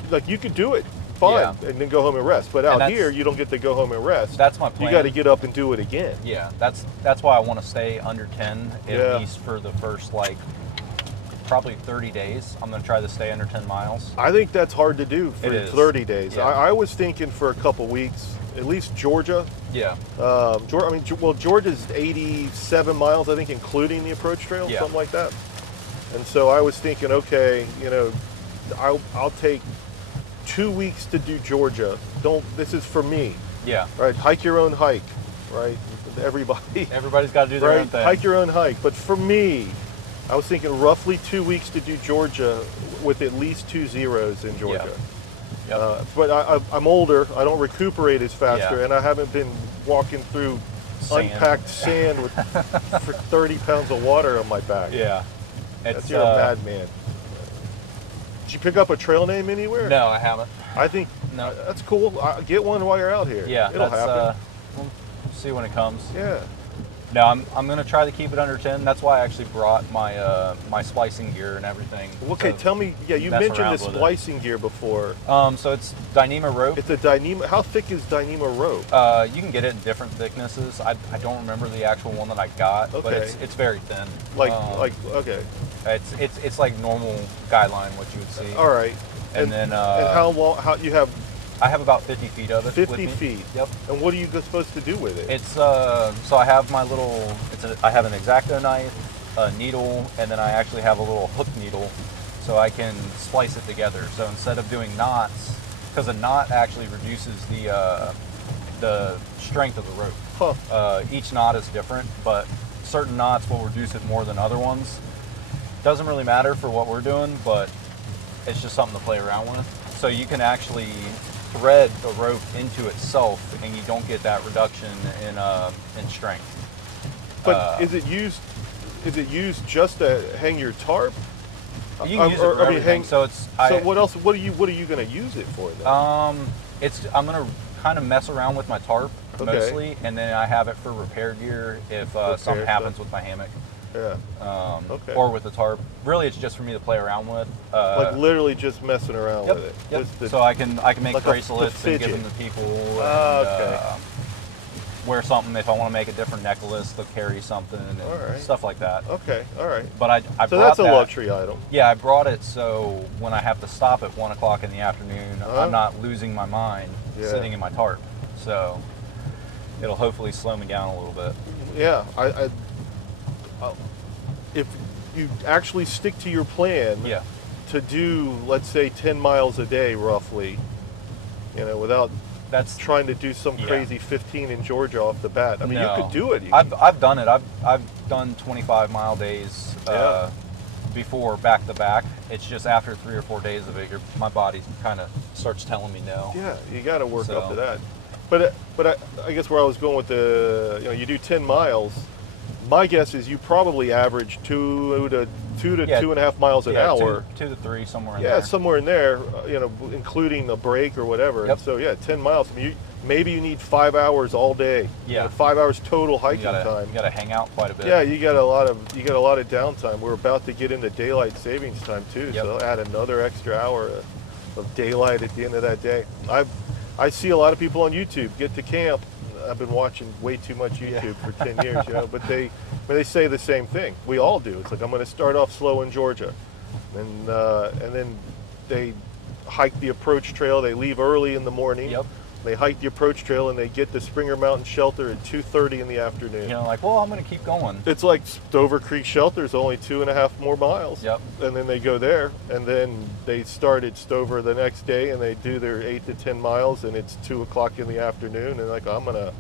like you could do it fine and then go home and rest. But out here, you don't get to go home and rest. That's my plan. You got to get up and do it again. Yeah, that's why I want to stay under 10 at least for the first probably 30 days. I'm going to try to stay under 10 miles. I think that's hard to do for 30 days. Yeah. I was thinking for a couple weeks, at least Georgia. Yeah. Georgia's 87 miles, I think, including the approach trail, something like that. And so I was thinking, okay, I'll take 2 weeks to do Georgia. This is for me. Yeah. Right. Hike your own hike. Right. Everybody's got to do their own thing. Hike your own hike. But for me, I was thinking roughly 2 weeks to do Georgia with at least 2 zeros in Georgia. Yeah. But I'm older. I don't recuperate as faster, and I haven't been walking through unpacked sand with for 30 pounds of water on my back. Yeah. You're a madman. Did you pick up a trail name anywhere? No, I haven't. I think that's cool. Get one while you're out here. Yeah, it'll happen. We'll see when it comes. Yeah. No, I'm going to try to keep it under 10. That's why I actually brought my my splicing gear and everything. Okay, tell me. Yeah, you mentioned the splicing gear before. So it's Dyneema rope. It's a Dyneema. How thick is Dyneema rope? You can get it in different thicknesses. I don't remember the actual one that I got, but it's very thin. Okay. It's like normal guideline what you would see. All right. And then and how long? How you have? I have about 50 feet of it. 50 feet. Yep. And what are you supposed to do with it? It's so I have my little. I have an X-Acto knife, a needle, and then I actually have a little hook needle, so I can splice it together. So instead of doing knots, because a knot actually reduces the strength of the rope. Huh. Each knot is different, but certain knots will reduce it more than other ones. Doesn't really matter for what we're doing, but it's just something to play around with. So you can actually thread the rope into itself, and you don't get that reduction in strength. But is it used just to hang your tarp? You can use it for everything. So what else? What are you going to use it for then? I'm going to kind of mess around with my tarp mostly, and then I have it for repair gear if something happens with my hammock. Yeah. Or with the tarp. Really, it's just for me to play around with. Like literally just messing around with it. Yep. So I can make like bracelets and give them to people. And, wear something if I want to make a different necklace. They'll carry something and stuff like that. Okay. All right. But I so brought that's a luxury item. Yeah, I brought it so when I have to stop at 1 o'clock in the afternoon, I'm not losing my mind sitting in my tarp. So it'll hopefully slow me down a little bit. Yeah. If you actually stick to your plan to do, let's say, 10 miles a day roughly, without trying to do some crazy 15 in Georgia off the bat. I mean, you could do it. I've done it. I've done 25-mile days before back to back. It's just after 3 or 4 days of it, my body kind of starts telling me no. Yeah, you got to work up to that. But I guess where I was going with you do 10 miles. My guess is you probably average 2 to 2.5 miles an hour. 2 to 3, somewhere in there. Yeah, somewhere in there, including a break or whatever. Yep. And so 10 miles. I mean, maybe you need 5 hours all day. Yeah. 5 hours total hiking time. You gotta hang out quite a bit. Yeah, you got a lot of downtime. We're about to get into daylight savings time too, Yep. so add another extra hour of daylight at the end of that day. I see a lot of people on YouTube get to camp. I've been watching way too much YouTube for 10 years, but they say the same thing. We all do. It's like, I'm going to start off slow in Georgia, and then they hike the approach trail. They leave early in the morning. Yep. They hike the approach trail and they get to Springer Mountain Shelter at 2:30 in the afternoon. Like, well, I'm going to keep going. It's like Stover Creek Shelter is only 2.5 more miles. Yep. And then they go there, and then they start at Stover the next day, and they do their 8 to 10 miles, and it's 2 o'clock in the afternoon, and like, I'm gonna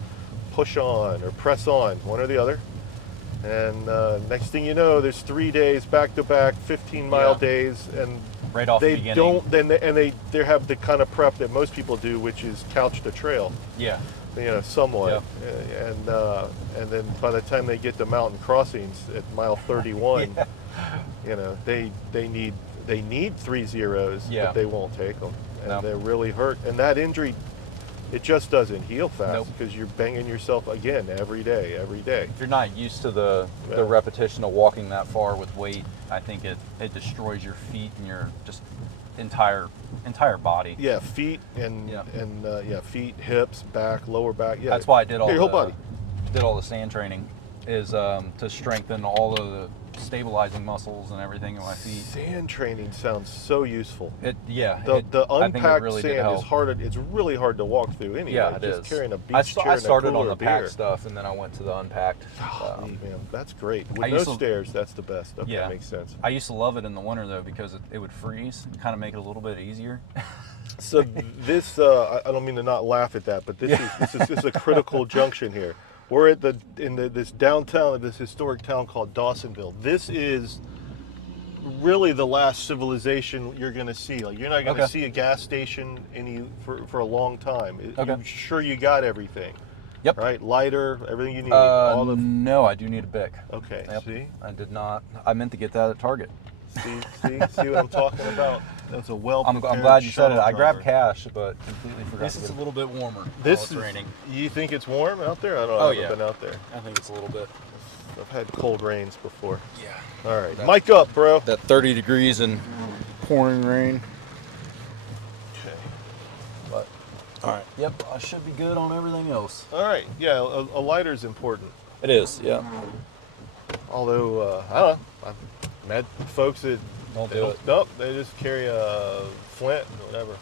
push on or press on, one or the other. And next thing you know, there's 3 days back to back, 15-mile days, and right off they the beginning. they have the kind of prep that most people do, which is couch to trail. Yeah. Somewhat. Yep. And then by the time they get to mountain crossings at mile 31, they need 3 zeros, but they won't take them, and they're really hurt. And that injury, it just doesn't heal fast because you're banging yourself again every day. If you're not used to the repetition of walking that far with weight, I think it destroys your feet and your just entire body. Yeah, feet and feet, hips, back, lower back. Yeah, that's why I did all your whole body. Did all the sand training is to strengthen all of the stabilizing muscles and everything in my feet. Sand training sounds so useful. The unpacked really sand is hard. It's really hard to walk through anyway. Yeah, it just is. Carrying a beach chair I started and a on the beer. packed stuff, and then I went to the unpacked. Man, that's great. With no stairs, that's the best. Okay, that makes sense. I used to love it in the winter though because it would freeze and kind of make it a little bit easier. So this, I don't mean to not laugh at that, but this is a critical junction here. We're at this downtown of this historic town called Dawsonville. This is really the last civilization you're going to see. Like, you're not going to see a gas station for a long time. I'm sure you got everything. Yep. Right? Lighter, everything you need. No, I do need a Bic. Okay. Yep. See? I did not. I meant to get that at Target. See what I'm talking about? That's a I'm glad you said it. I grabbed cash, but completely forgot. This is a little bit warmer. This is raining. You think it's warm out there? I don't know. I've been out there. I think it's a little bit. I've had cold rains before. Yeah. All right, mic up, bro. That 30 degrees and pouring rain. Okay. But all right. Yep, I should be good on everything else. All right. Yeah, a lighter is important. It is. Yeah. Although I don't know, I've met folks that Don't do it. Nope, they just carry a flint or whatever.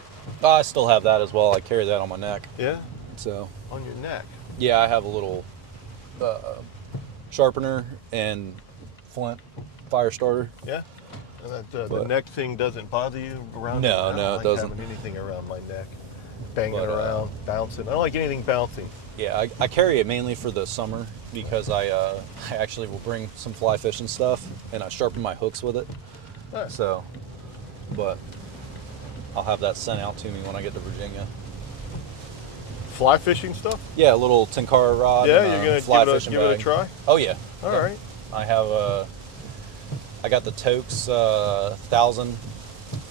I still have that as well. I carry that on my neck. Yeah. So. On your neck. Yeah, I have a little sharpener and flint fire starter. Yeah. And the neck thing doesn't bother you around? No, I don't like it doesn't. having anything around my neck, banging around, bouncing. I don't like anything bouncing. Yeah, I carry it mainly for the summer because I actually will bring some fly fishing stuff and I sharpen my hooks with it. Right. So, but I'll have that sent out to me when I get to Virginia. Fly fishing stuff? Yeah, a little Tenkara rod. Yeah, and you're fly gonna fishing give it a bag. try? Oh yeah. All right. I have I got the Toke's 1,000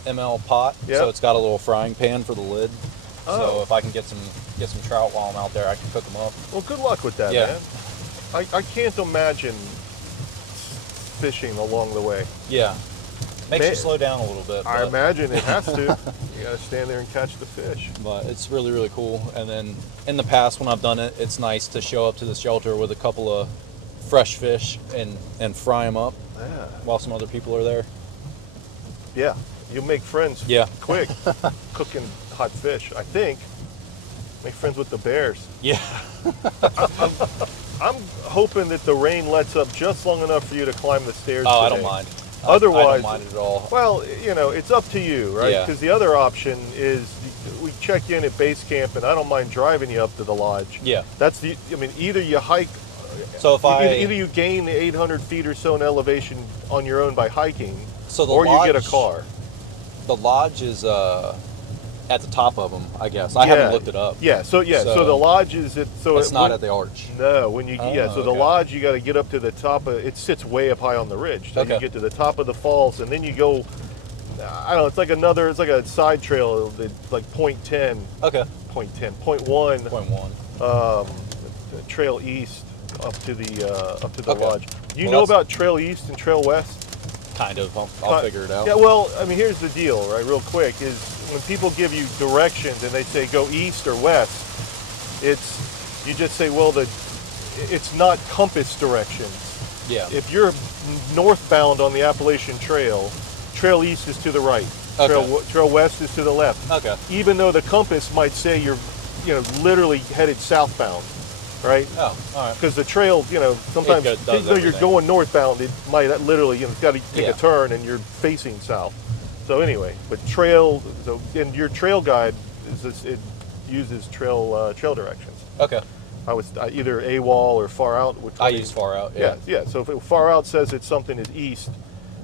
ml pot, so it's got a little frying pan for the lid. So if I can get some trout while I'm out there, I can cook them up. Well, good luck with that, man. I can't imagine fishing along the way. Yeah. Makes you slow down a little bit. I imagine it has to. You got to stand there and catch the fish. But it's really, really cool. And then in the past when I've done it, it's nice to show up to the shelter with a couple of fresh fish and fry them up while some other people are there. Yeah. You'll make friends quick cooking hot fish, I think. Make friends with the bears. Yeah. I'm hoping that the rain lets up just long enough for you to climb the stairs Oh, today. I don't mind. Otherwise, I don't mind it at all. Well, it's up to you, right? Because the other option is we check in at base camp, and I don't mind driving you up to the lodge. Yeah. That's either you hike. So if either you gain the 800 feet or so in elevation on your own by hiking, or lodge, you get a car. The lodge is at the top of them, I guess. I haven't looked it up. Yeah. So the lodge is at. So it's not at the arch. No, when you so the lodge you got to get up to the top of. It sits way up high on the ridge. So you get to the top of the falls, and then you go I don't know. It's like another. It's like a side trail. That's like point 10, Okay. point 10, point 1. Point one. Trail east up to the Okay. lodge. Do you Well, know that's- about Trail East and Trail West? Kind of. I'll figure it out. Yeah, well, I mean, here's the deal, right? Real quick, is when people give you directions and they say go east or west, you just say, well, it's not compass directions. Yeah. If you're northbound on the Appalachian Trail, Trail East is to the right. Okay. Trail West is to the left. Okay. Even though the compass might say you're, literally headed southbound, right? Oh, all right. Because the trail, sometimes does even though you're everything. going northbound, it might literally, it's got to take Yeah. a turn and you're facing south. So anyway, but and your trail guide it uses trail directions. Okay. I was either AWOL or far out. I use far out. Yeah. Yeah. So if far out says something is east,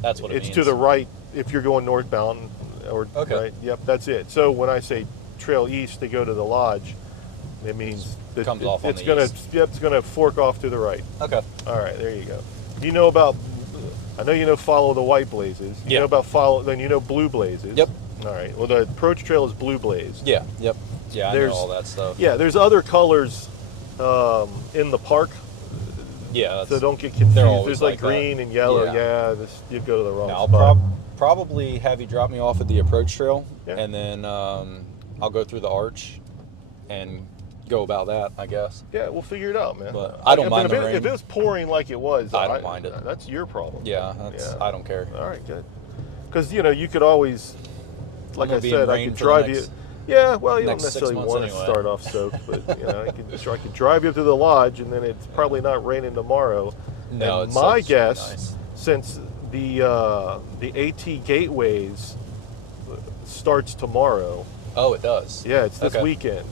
That's what it it's means. to the right if you're going northbound or Okay. right. Yep, that's it. So when I say trail east to go to the lodge, it means that comes off on it's the gonna east. it's gonna fork off to the right. Okay. All right, there you go. You know about? I know you know follow the white blazes. You Yeah. know about then you know blue blazes. Yep. All right. Well, the approach trail is blue blaze. Yeah. Yep. Yeah, I know There's- all that stuff. Yeah. There's other colors in the park, Yeah. That's, so don't get confused. they're always There's like like that. green and yellow. Yeah. Yeah. You go to the wrong I'll spot. probably have you drop me off at the approach trail, Yeah. and then I'll go through the arch and go about that, I guess. Yeah, we'll figure it out, man. But I don't mind if the rain. If it was pouring like it was, I don't mind it. That's your problem. Yeah, I don't care. All right, good. Because you could always, like gonna I be in said, I rain could for the drive you. next- Yeah, well, you don't next 6 necessarily months want to anyway. start off soaked, but I could drive you up to the lodge, and then it's probably not raining tomorrow. No, and it's my so guess, nice. since the AT gateways starts tomorrow. Oh, it does. Yeah, it's this Okay. weekend.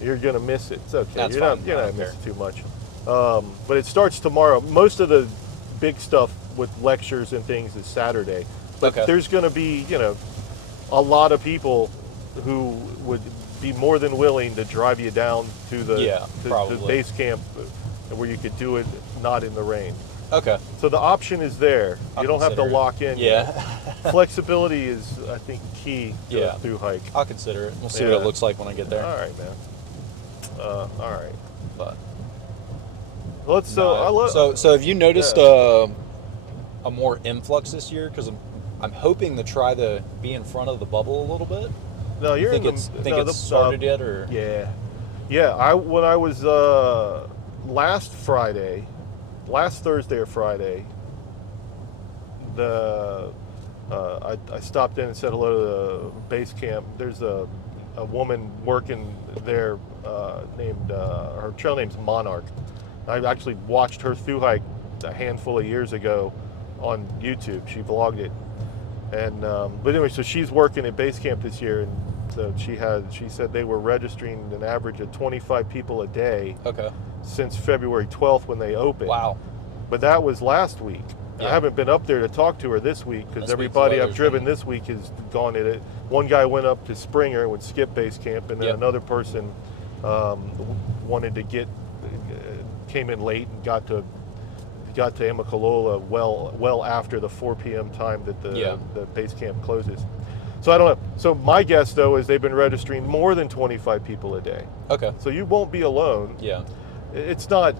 You're gonna miss it. It's okay. That's you're fine. You're I not don't missing too much. But it starts tomorrow. Most of the big stuff with lectures and things is Saturday. But Okay. there's gonna be, a lot of people who would be more than willing to drive you down to the to probably. base camp where you could do it not in the rain. Okay. So the option is there. I'll You don't have to consider it. lock in. Yeah. Flexibility is, I think, key to Yeah. a thru hike. I'll consider it. We'll see Yeah. what it looks like when I get there. All right, man. All right. But Let's so have you noticed Yeah. a more influx this year? Because I'm hoping to try to be in front of the bubble a little bit. No, you're think in it's the, think no, it's the, started yet or yeah. When I was last Thursday or Friday, I stopped in and said hello to the base camp. There's a woman working there named her trail name's Monarch. I actually watched her thru hike a handful of years ago on YouTube. She vlogged it, and but anyway, so she's working at base camp this year, and so she said they were registering an average of 25 people a day Okay. since February 12th when they opened. Wow. But that was last week. I Yeah. haven't been up there to talk to her this week because This week, everybody the I've weather's driven been- this week has gone in it. One guy went up to Springer and would skip base camp, and then Yep. another person wanted to came in late and got to Amicalola well after the 4 p.m. time that the base camp closes. So I don't know. So my guess though is they've been registering more than 25 people a day. Okay. So you won't be alone. Yeah. It's not.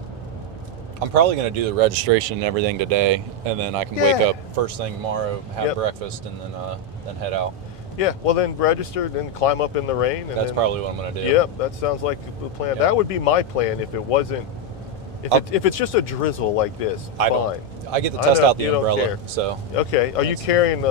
I'm probably going to do the registration and everything today, and then I can wake Yeah. up first thing tomorrow, have Yep. breakfast, and then head out. Yeah, well then register and climb up in the rain. And That's then, probably what I'm going to do. Yep, that sounds like the plan. Yeah. That would be my plan if it wasn't. If it's just a drizzle like this, I fine. I get to I test know, out the you don't umbrella, care. so. Okay, are you That's- carrying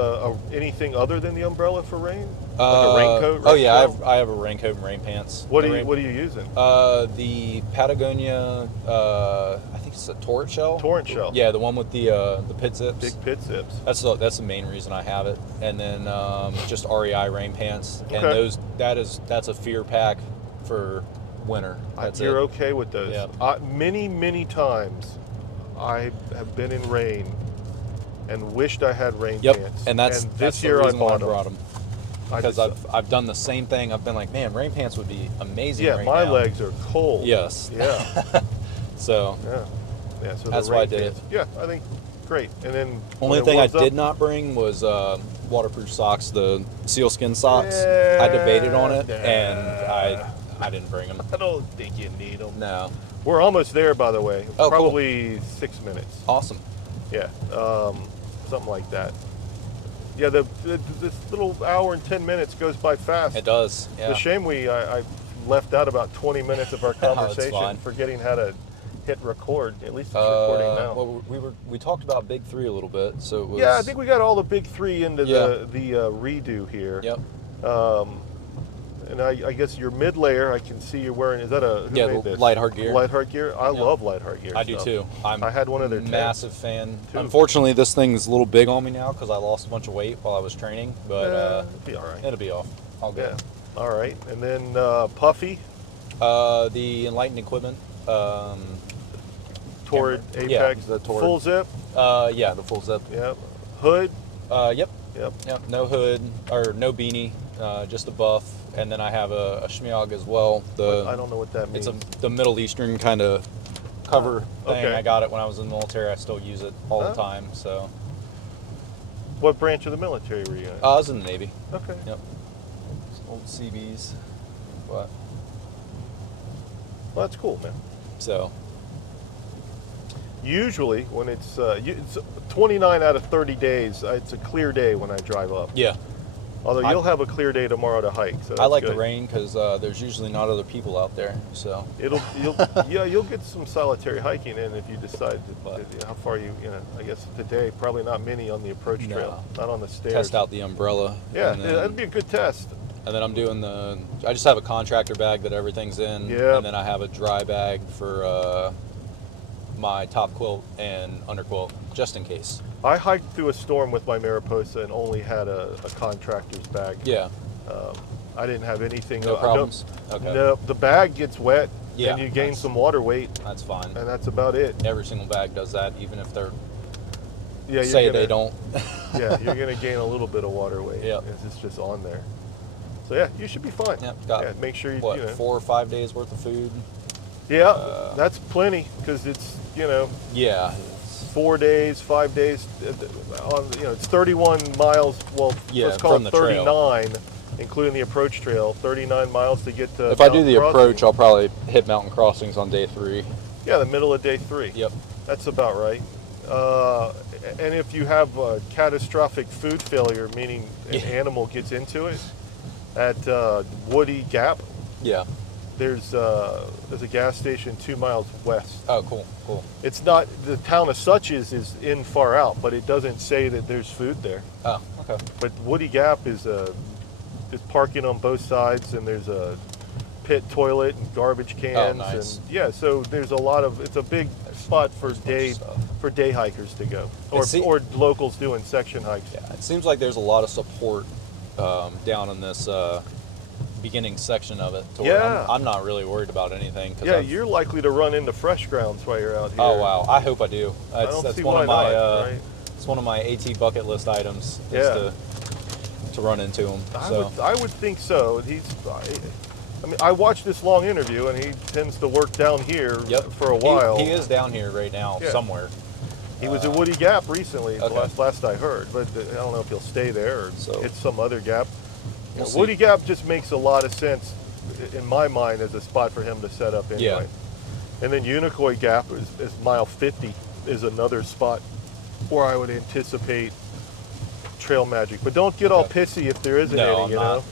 anything other than the umbrella for rain? Like a raincoat? Oh yeah, raincoat? I have a raincoat and rain pants. What The are you rain- What are you using? The Patagonia, I think it's a torrent shell. Torrent shell. Yeah, the one with the pit zips. Big pit zips. That's the main reason I have it, and then just REI rain pants, and Okay. that's a fear pack for winter. That's You're it. okay with those. Yeah. Many times, I have been in rain and wished I had rain Yep, pants. and that's this the year I reason why I bought them. brought them. I Because just- I've done the same thing. I've been like, man, rain pants would be amazing. Yeah, right my now. legs are cold. Yes. Yeah. So Yeah. So That's the why I rain did pants. Yeah, I think great. And then only when it thing I warms up- did not bring was waterproof socks, the sealskin socks. I debated on it, and I didn't bring them. I don't think you need them. No. We're almost there, by the way. Oh, Probably 6 minutes. Awesome. Yeah, something like that. Yeah, this little hour and 10 minutes goes by fast. It does. Yeah. It's a shame I left out about 20 minutes of our conversation fine. forgetting how to hit record. At least it's recording now. Well, we talked about Big 3 a little bit, so it was. Yeah, I think we got all the big 3 into Yeah. the redo here. Yep. And I guess your mid layer, I can see you're wearing. Is that who Yeah, made the this? Lightheart gear. Lightheart gear. I love Lightheart gear. I do stuff. too. I had one of their massive fan. too. Unfortunately, this thing's a little big on me now because I lost a bunch of weight while I was training, but It'll be all right. it'll be off. I'll go. Yeah. All right. And then Puffy, The Enlightened equipment. Torrid camera. Apex, Yeah, the Torrid. full zip. Yeah, the full zip. Yep. Hood. Yep. Yep. Yep. No hood or no beanie, just a buff, and then I have a shmiag as well. I don't know what that means. It's the Middle Eastern kind of cover thing. okay. I got it when I was in the military. I still use it all the time. So What branch of the military were you in? I was in the Navy. Okay. Yep. Old CBs, but Well, that's cool, man. so Usually, when it's 29 out of 30 days, it's a clear day when I drive up. yeah. Although you'll have a clear day tomorrow to hike. So I that's like good. the rain because there's usually not other people out there. So You'll get some solitary hiking in if you decide how far I guess today probably not many on the approach No. trail, not on the stairs. test out the umbrella. Yeah, and then, that'd be a good test. and then I'm doing I just have a contractor bag that everything's in. Yeah. And then I have a dry bag for my top quilt and underquilt, just in case. I hiked through a storm with my Mariposa and only had a contractor's bag. Yeah. I didn't have anything. No problems? Okay. No, the bag gets wet Yeah, and you gain that's- some water weight, That's fine. and that's about it. Every single bag does that, even if they're Yeah, they don't. Yeah, you're gonna gain a little bit of water weight. Yep. It's just on there. So yeah, you should be fine. Yep, got yeah, make sure you, what, you know. 4 or 5 days worth of food. Yeah, that's plenty because it's Yeah. 4 days, 5 days on it's 31 miles. Well, Yeah, let's call from it the trail. 39, including the approach trail. 39 miles to get to. If I do Mountain the Crossing. approach, I'll probably hit mountain crossings on day 3. Yeah, the middle of day 3. Yep. That's about right. And if you have a catastrophic food failure, meaning an animal gets into it, at Woody Gap, Yeah. there's a gas station 2 miles west. Oh, cool. It's not, the town of Suches is in far out, but it doesn't say that there's food there. Oh, okay. But Woody Gap is parking on both sides, and there's a pit toilet and garbage cans. nice. And yeah, so there's a lot of, it's a big spot for day hikers to go, or locals doing section hikes. Yeah, it seems like there's a lot of support down in this beginning section of it. To where Yeah. I'm not really worried about anything. 'Cause Yeah, you're likely to run into fresh grounds while you're out here. Oh wow, I hope I do. don't That's see one why of my not, right? it's one of my AT bucket list items. Yeah. Is to run into him. I would think so. I mean, I watched this long interview, and he tends to work down here for a while. He is down here right now somewhere. He was at Woody Gap recently, Okay. last I heard, but I don't know if he'll stay there or hit some other gap. We'll see. Woody Gap just makes a lot of sense in my mind as a spot for him to set up anyway. And then Unicoi Gap is mile 50 is another spot where I would anticipate trail magic. But don't get all pissy if there isn't No, any, I'm you not. know?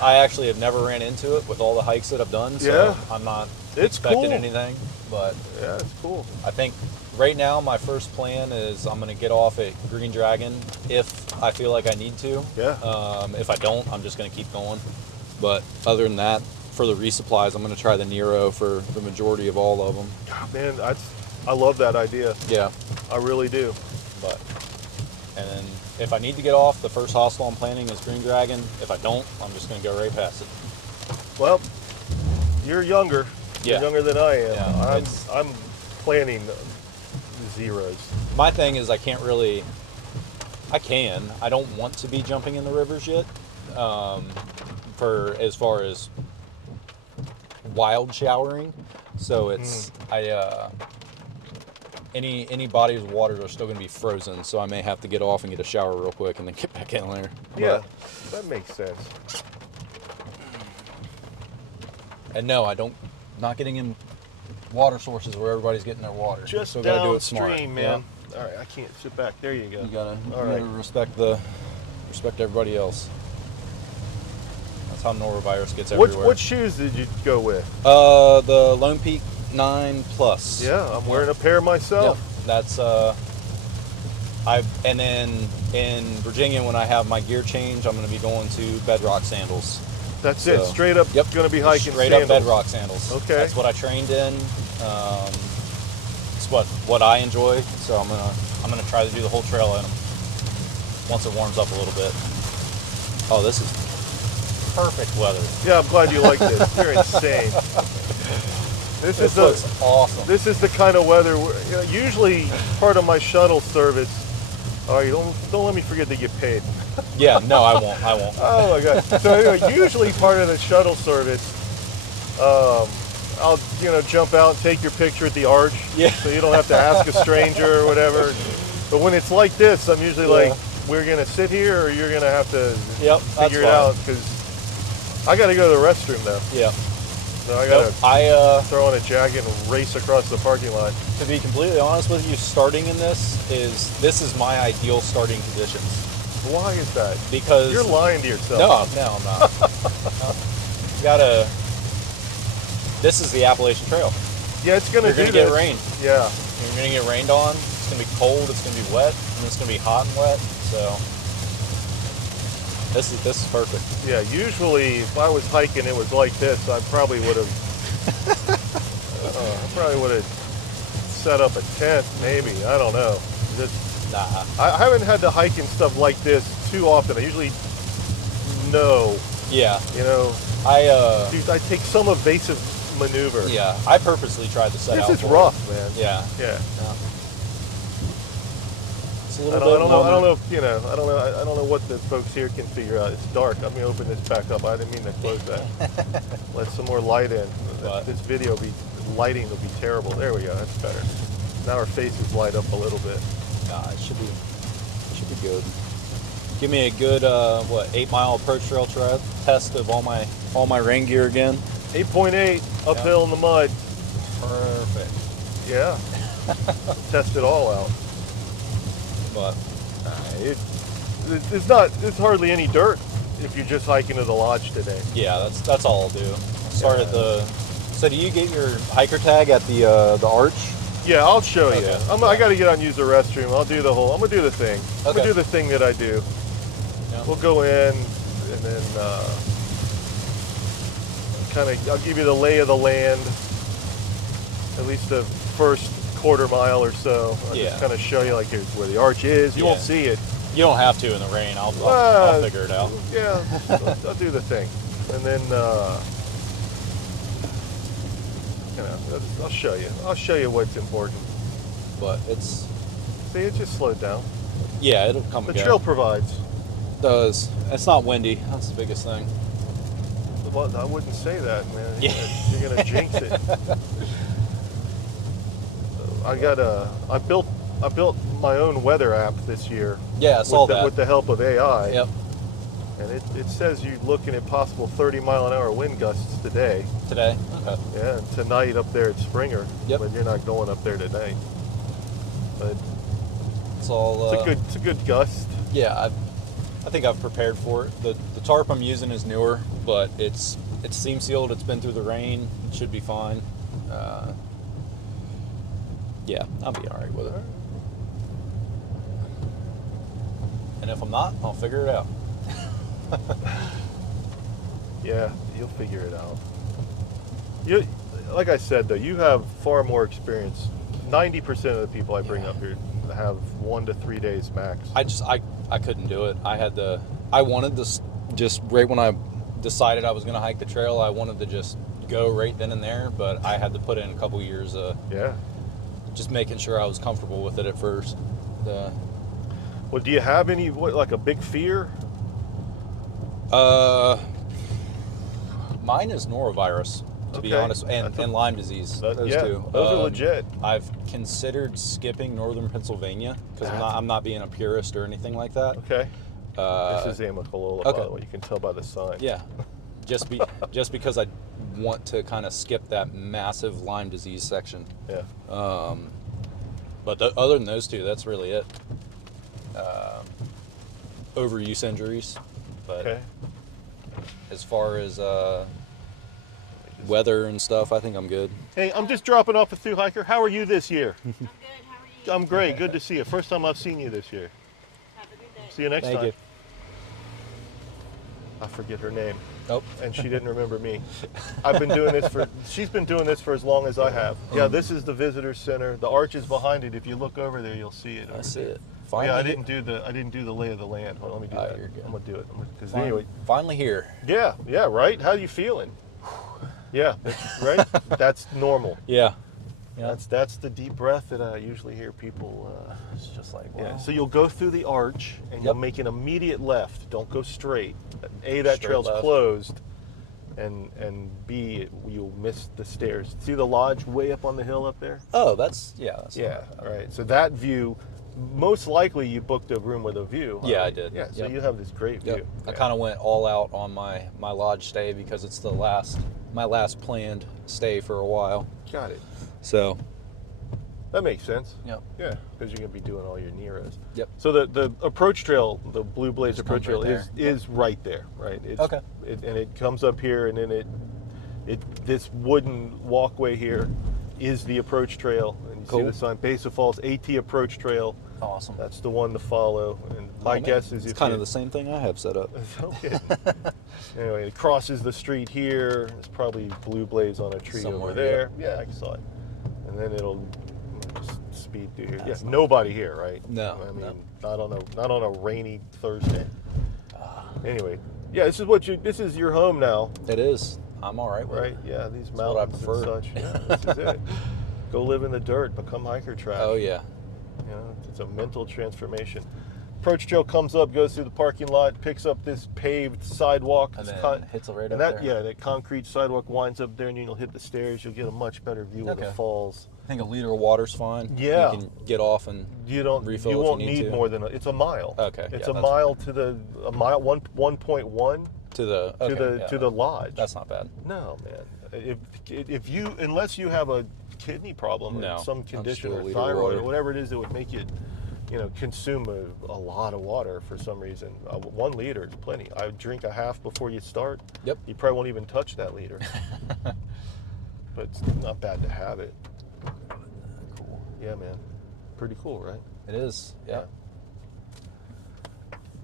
I actually have never ran into it with all the hikes that I've done, so Yeah. I'm not It's expecting cool. anything. But Yeah, it's cool. I think right now my first plan is I'm going to get off at Green Dragon if I feel like I need to. Yeah. If I don't, I'm just going to keep going. But other than that, for the resupplies, I'm going to try the Nero for the majority of all of them. God, man, I love that idea. Yeah. I really do. But and then if I need to get off, the first hostel I'm planning is Green Dragon. If I don't, I'm just going to go right past it. Well, you're younger. Yeah. You're younger than I am. Yeah, I'm planning zeros. My thing is I don't want to be jumping in the rivers yet. For as far as wild showering, so it's any bodies of water are still going to be frozen, so I may have to get off and get a shower real quick and then get back in there. Yeah, that makes sense. And no, not getting in water sources where everybody's getting their water. Just so gotta do it smart. downstream, man. Yeah. All right, I can't sit back. There you go. You gotta right. respect everybody else. That's how norovirus gets everywhere. What shoes did you go with? The Lone Peak 9 Plus. Yeah, I'm wearing a pair myself. Yep. That's and then in Virginia when I have my gear change, I'm going to be going to Bedrock sandals. That's it. Straight up. Yep. Going to be hiking straight sandals. up Bedrock sandals. Okay. That's what I trained in. It's what I enjoy. So I'm gonna try to do the whole trail in them once it warms up a little bit. Oh, this is perfect weather. Yeah, I'm glad you like this. You're insane. This looks awesome. This is the kind of weather where, usually part of my shuttle service. All right, don't let me forget to get paid. Yeah, no, I won't. Oh my God. So anyway, usually part of the shuttle service, I'll jump out and take your picture at the arch. Yeah. So you don't have to ask a stranger or whatever. But when it's like this, I'm usually like, we're gonna sit here, or you're gonna have to figure it out, because I got to go to the restroom though. Yeah. So I gotta throw on a jacket and race across the parking lot. To be completely honest with you, starting in this is my ideal starting conditions. Why is that? Because you're lying to yourself. No, I'm not. You gotta. This is the Appalachian Trail. Yeah, it's gonna. You're gonna get rain. Yeah. You're gonna get rained on. It's gonna be cold. It's gonna be wet, and it's gonna be hot and wet. So this is perfect. Yeah. Usually, if I was hiking, it was like this. I probably would have. Set up a tent, maybe. I don't know. Nah. I haven't had to hike in stuff like this too often. I usually know. Yeah. I take some evasive maneuver. Yeah. I purposely tried to set out. This is rough, man. Yeah. Yeah. It's a little I bit don't know. I warmer. don't know what the folks here can figure out. It's dark. I'm gonna open this back up. I didn't mean to close that. Let some more light in. But This lighting will be terrible. There we go. That's better. Now our faces light up a little bit. Nah, it should be good. Give me a good 8-mile approach trail test of all my rain gear again. 8.8 uphill in the mud. Perfect. Yeah. Test it all out. But it's hardly any dirt if you're just hiking to the lodge today. yeah, that's all I'll do. Start at the. So do you get your hiker tag at the arch? Yeah, I'll show you. Okay. I got to get out and use the restroom. I'm gonna do the thing. I'm gonna do the thing that I do. Yeah. We'll go in and then I'll give you the lay of the land. At least the first quarter mile or so. I'll just kind of show you, like, here's where the arch is. You won't see it. You don't have to in the rain. I'll figure it out. Yeah, I'll do the thing, and then I'll show you. I'll show you what's important. But it's See, it just slowed down. it'll come The again. trail provides. It does. It's not windy. That's the biggest thing. Well, I wouldn't say that, man. Yeah. You're gonna jinx it. I built my own weather app this year. Yeah, I saw that. With the help of AI. Yep. And it says you're looking at possible 30-mile-an-hour wind gusts today. Today. Okay. Yeah, and tonight up there at Springer. Yep. But you're not going up there tonight. But It's all. it's a good gust. Yeah, I think I've prepared for it. The tarp I'm using is newer, but it's seam sealed. It's been through the rain. It should be fine. Yeah, I'll be all right with it. And if I'm not, I'll figure it out. Yeah, you'll figure it out. Like I said, though, you have far more experience. 90% of the people I bring up here have 1 to 3 days max. I couldn't do it. I wanted to just right when I decided I was going to hike the trail, I wanted to just go right then and there, but I had to put in a couple years just making sure I was comfortable with it at first. Well, do you have any, like a big fear? Mine is norovirus. to be Okay. honest, and Lyme disease. Those yeah, two. those are legit. I've considered skipping northern Pennsylvania because I'm not being a purist or anything like that. Okay. This is Amicalola, by the way. You can tell by the sign. Yeah, just because I want to kind of skip that massive Lyme disease section. Yeah. But other than those two, that's really it. Overuse injuries, but Okay. as far as weather and stuff, I think I'm good. Hey, I'm just dropping off a thru hiker. How are you this year? I'm good. How are you? I'm great. Good to see you. First time I've seen you this year. Have a good day. See you next Thank time. you. I forget her name, Oh, and she didn't remember me. I've been doing this she's been doing this for as long as I have. Yeah, this is the visitor center. The arch is behind it. If you look over there, you'll see it. I see there. it. Finally, Yeah, I didn't do the lay of the land. Hold on, let me do Oh, that. you're good. I'm gonna do it. Because Finally, anyway, finally here. yeah, right. How you feeling? Yeah, right. That's normal. Yeah. Yeah. That's the deep breath that I usually hear people. It's just like, wow. Yeah. So you'll go through the arch and you'll Yep. make an immediate left. Don't go straight. A, that Straight trail's left. closed, and B, you'll miss the stairs. See the lodge way up on the hill up there? Oh, that's not Yeah. bad. Right. So that view, most likely you booked a room with a view. Huh? Yeah, I did. Yeah. So Yep. you have this great view. Yep. I Yeah. kind of went all out on my lodge stay because it's my last planned stay for a while. Got it. So, That makes sense. yep. Yeah, because you're gonna be doing all your Neros. Yep. So the approach trail, the Blue Blaze Just approach comes trail, right is right there, right? It's, Okay. And it comes up here, and then this wooden walkway here is the approach trail, and you see Cool. the sign, Base of Falls AT Approach Trail. Awesome. That's the one to follow. And my man, guess is it's if kind you, of the same thing I have set up. No kidding. Anyway, it crosses the street here. There's probably Blue Blaze on a tree Somewhere, over there. Yeah, I saw it. And then it'll just speed through here. That's Yeah, nobody here, right? No, I mean, no. not on a rainy Thursday. Anyway, yeah, this is your home now, It is. I'm all right with right? it. Yeah, these That's what I mountains and prefer. such. Yeah, this is it. Go live in the dirt, become hiker trash. Oh yeah. You know, it's a mental transformation. Approach trail comes up, goes through the parking lot, picks up this paved sidewalk. And It's then hits it right and up that, there. Yeah, that concrete sidewalk winds up there, and you'll hit the stairs. You'll get a much better view of the Okay. falls. I think a liter of water's fine. Yeah. You can get off and You don't. refill You if won't you need need to. more than it's a mile. Okay, It's yeah, a that's mile to the 1.1 to the to the yeah, to the lodge. That's not bad. No, man. If you unless you have a kidney problem No, or some I'll just condition do a or liter of thyroid or water. whatever it is that would make you, consume a lot of water for some reason. 1 liter is plenty. I drink a half before you start. Yep. You probably won't even touch that liter. But it's not bad to have it. Cool. Yeah, man. Pretty cool, right? It is. Yeah.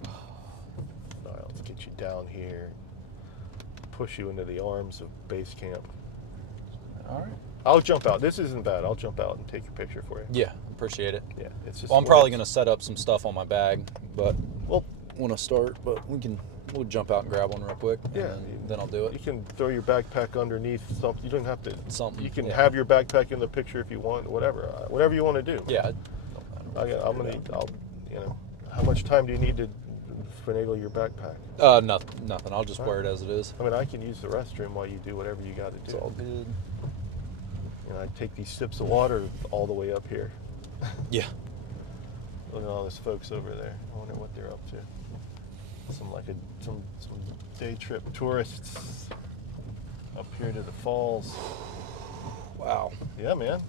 All right, let's get you down here. Push you into the arms of base camp. All right. I'll jump out. This isn't bad. I'll jump out and take your picture for you. Yeah. Appreciate it. Yeah, it's just. Well, I'm probably gonna set up some stuff on my bag, but Well, when I start, but we'll jump out and grab one real quick. And Yeah. then I'll do it. you can throw your backpack underneath something. You don't have to. Something, You can yeah. have your backpack in the picture if you want. Whatever you want to do. Yeah. I'm gonna. How much time do you need to finagle your backpack? Nothing. I'll just wear it as it is. I mean, I can use the restroom while you do whatever you got to It's do. all good. I take these sips of water all the way up here. Yeah. Look at all those folks over there. I wonder what they're up to. Some day trip tourists up here to the falls. Wow. Yeah, man.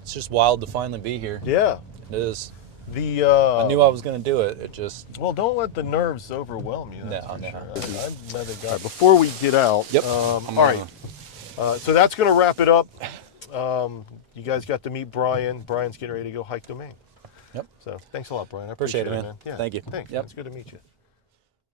It's just wild to finally be here. Yeah. It is. I I knew I was gonna do it. It just. Well, don't let the nerves overwhelm you. That's No, for no. sure. I met a guy. Before we get out. Yep. All right. So that's going to wrap it up. You guys got to meet Brian. Brian's getting ready to go hike the Maine. Yep. So thanks a lot, Brian. I Appreciate it, man. Yeah. Thank you. Thanks. Yep. It's good to meet you.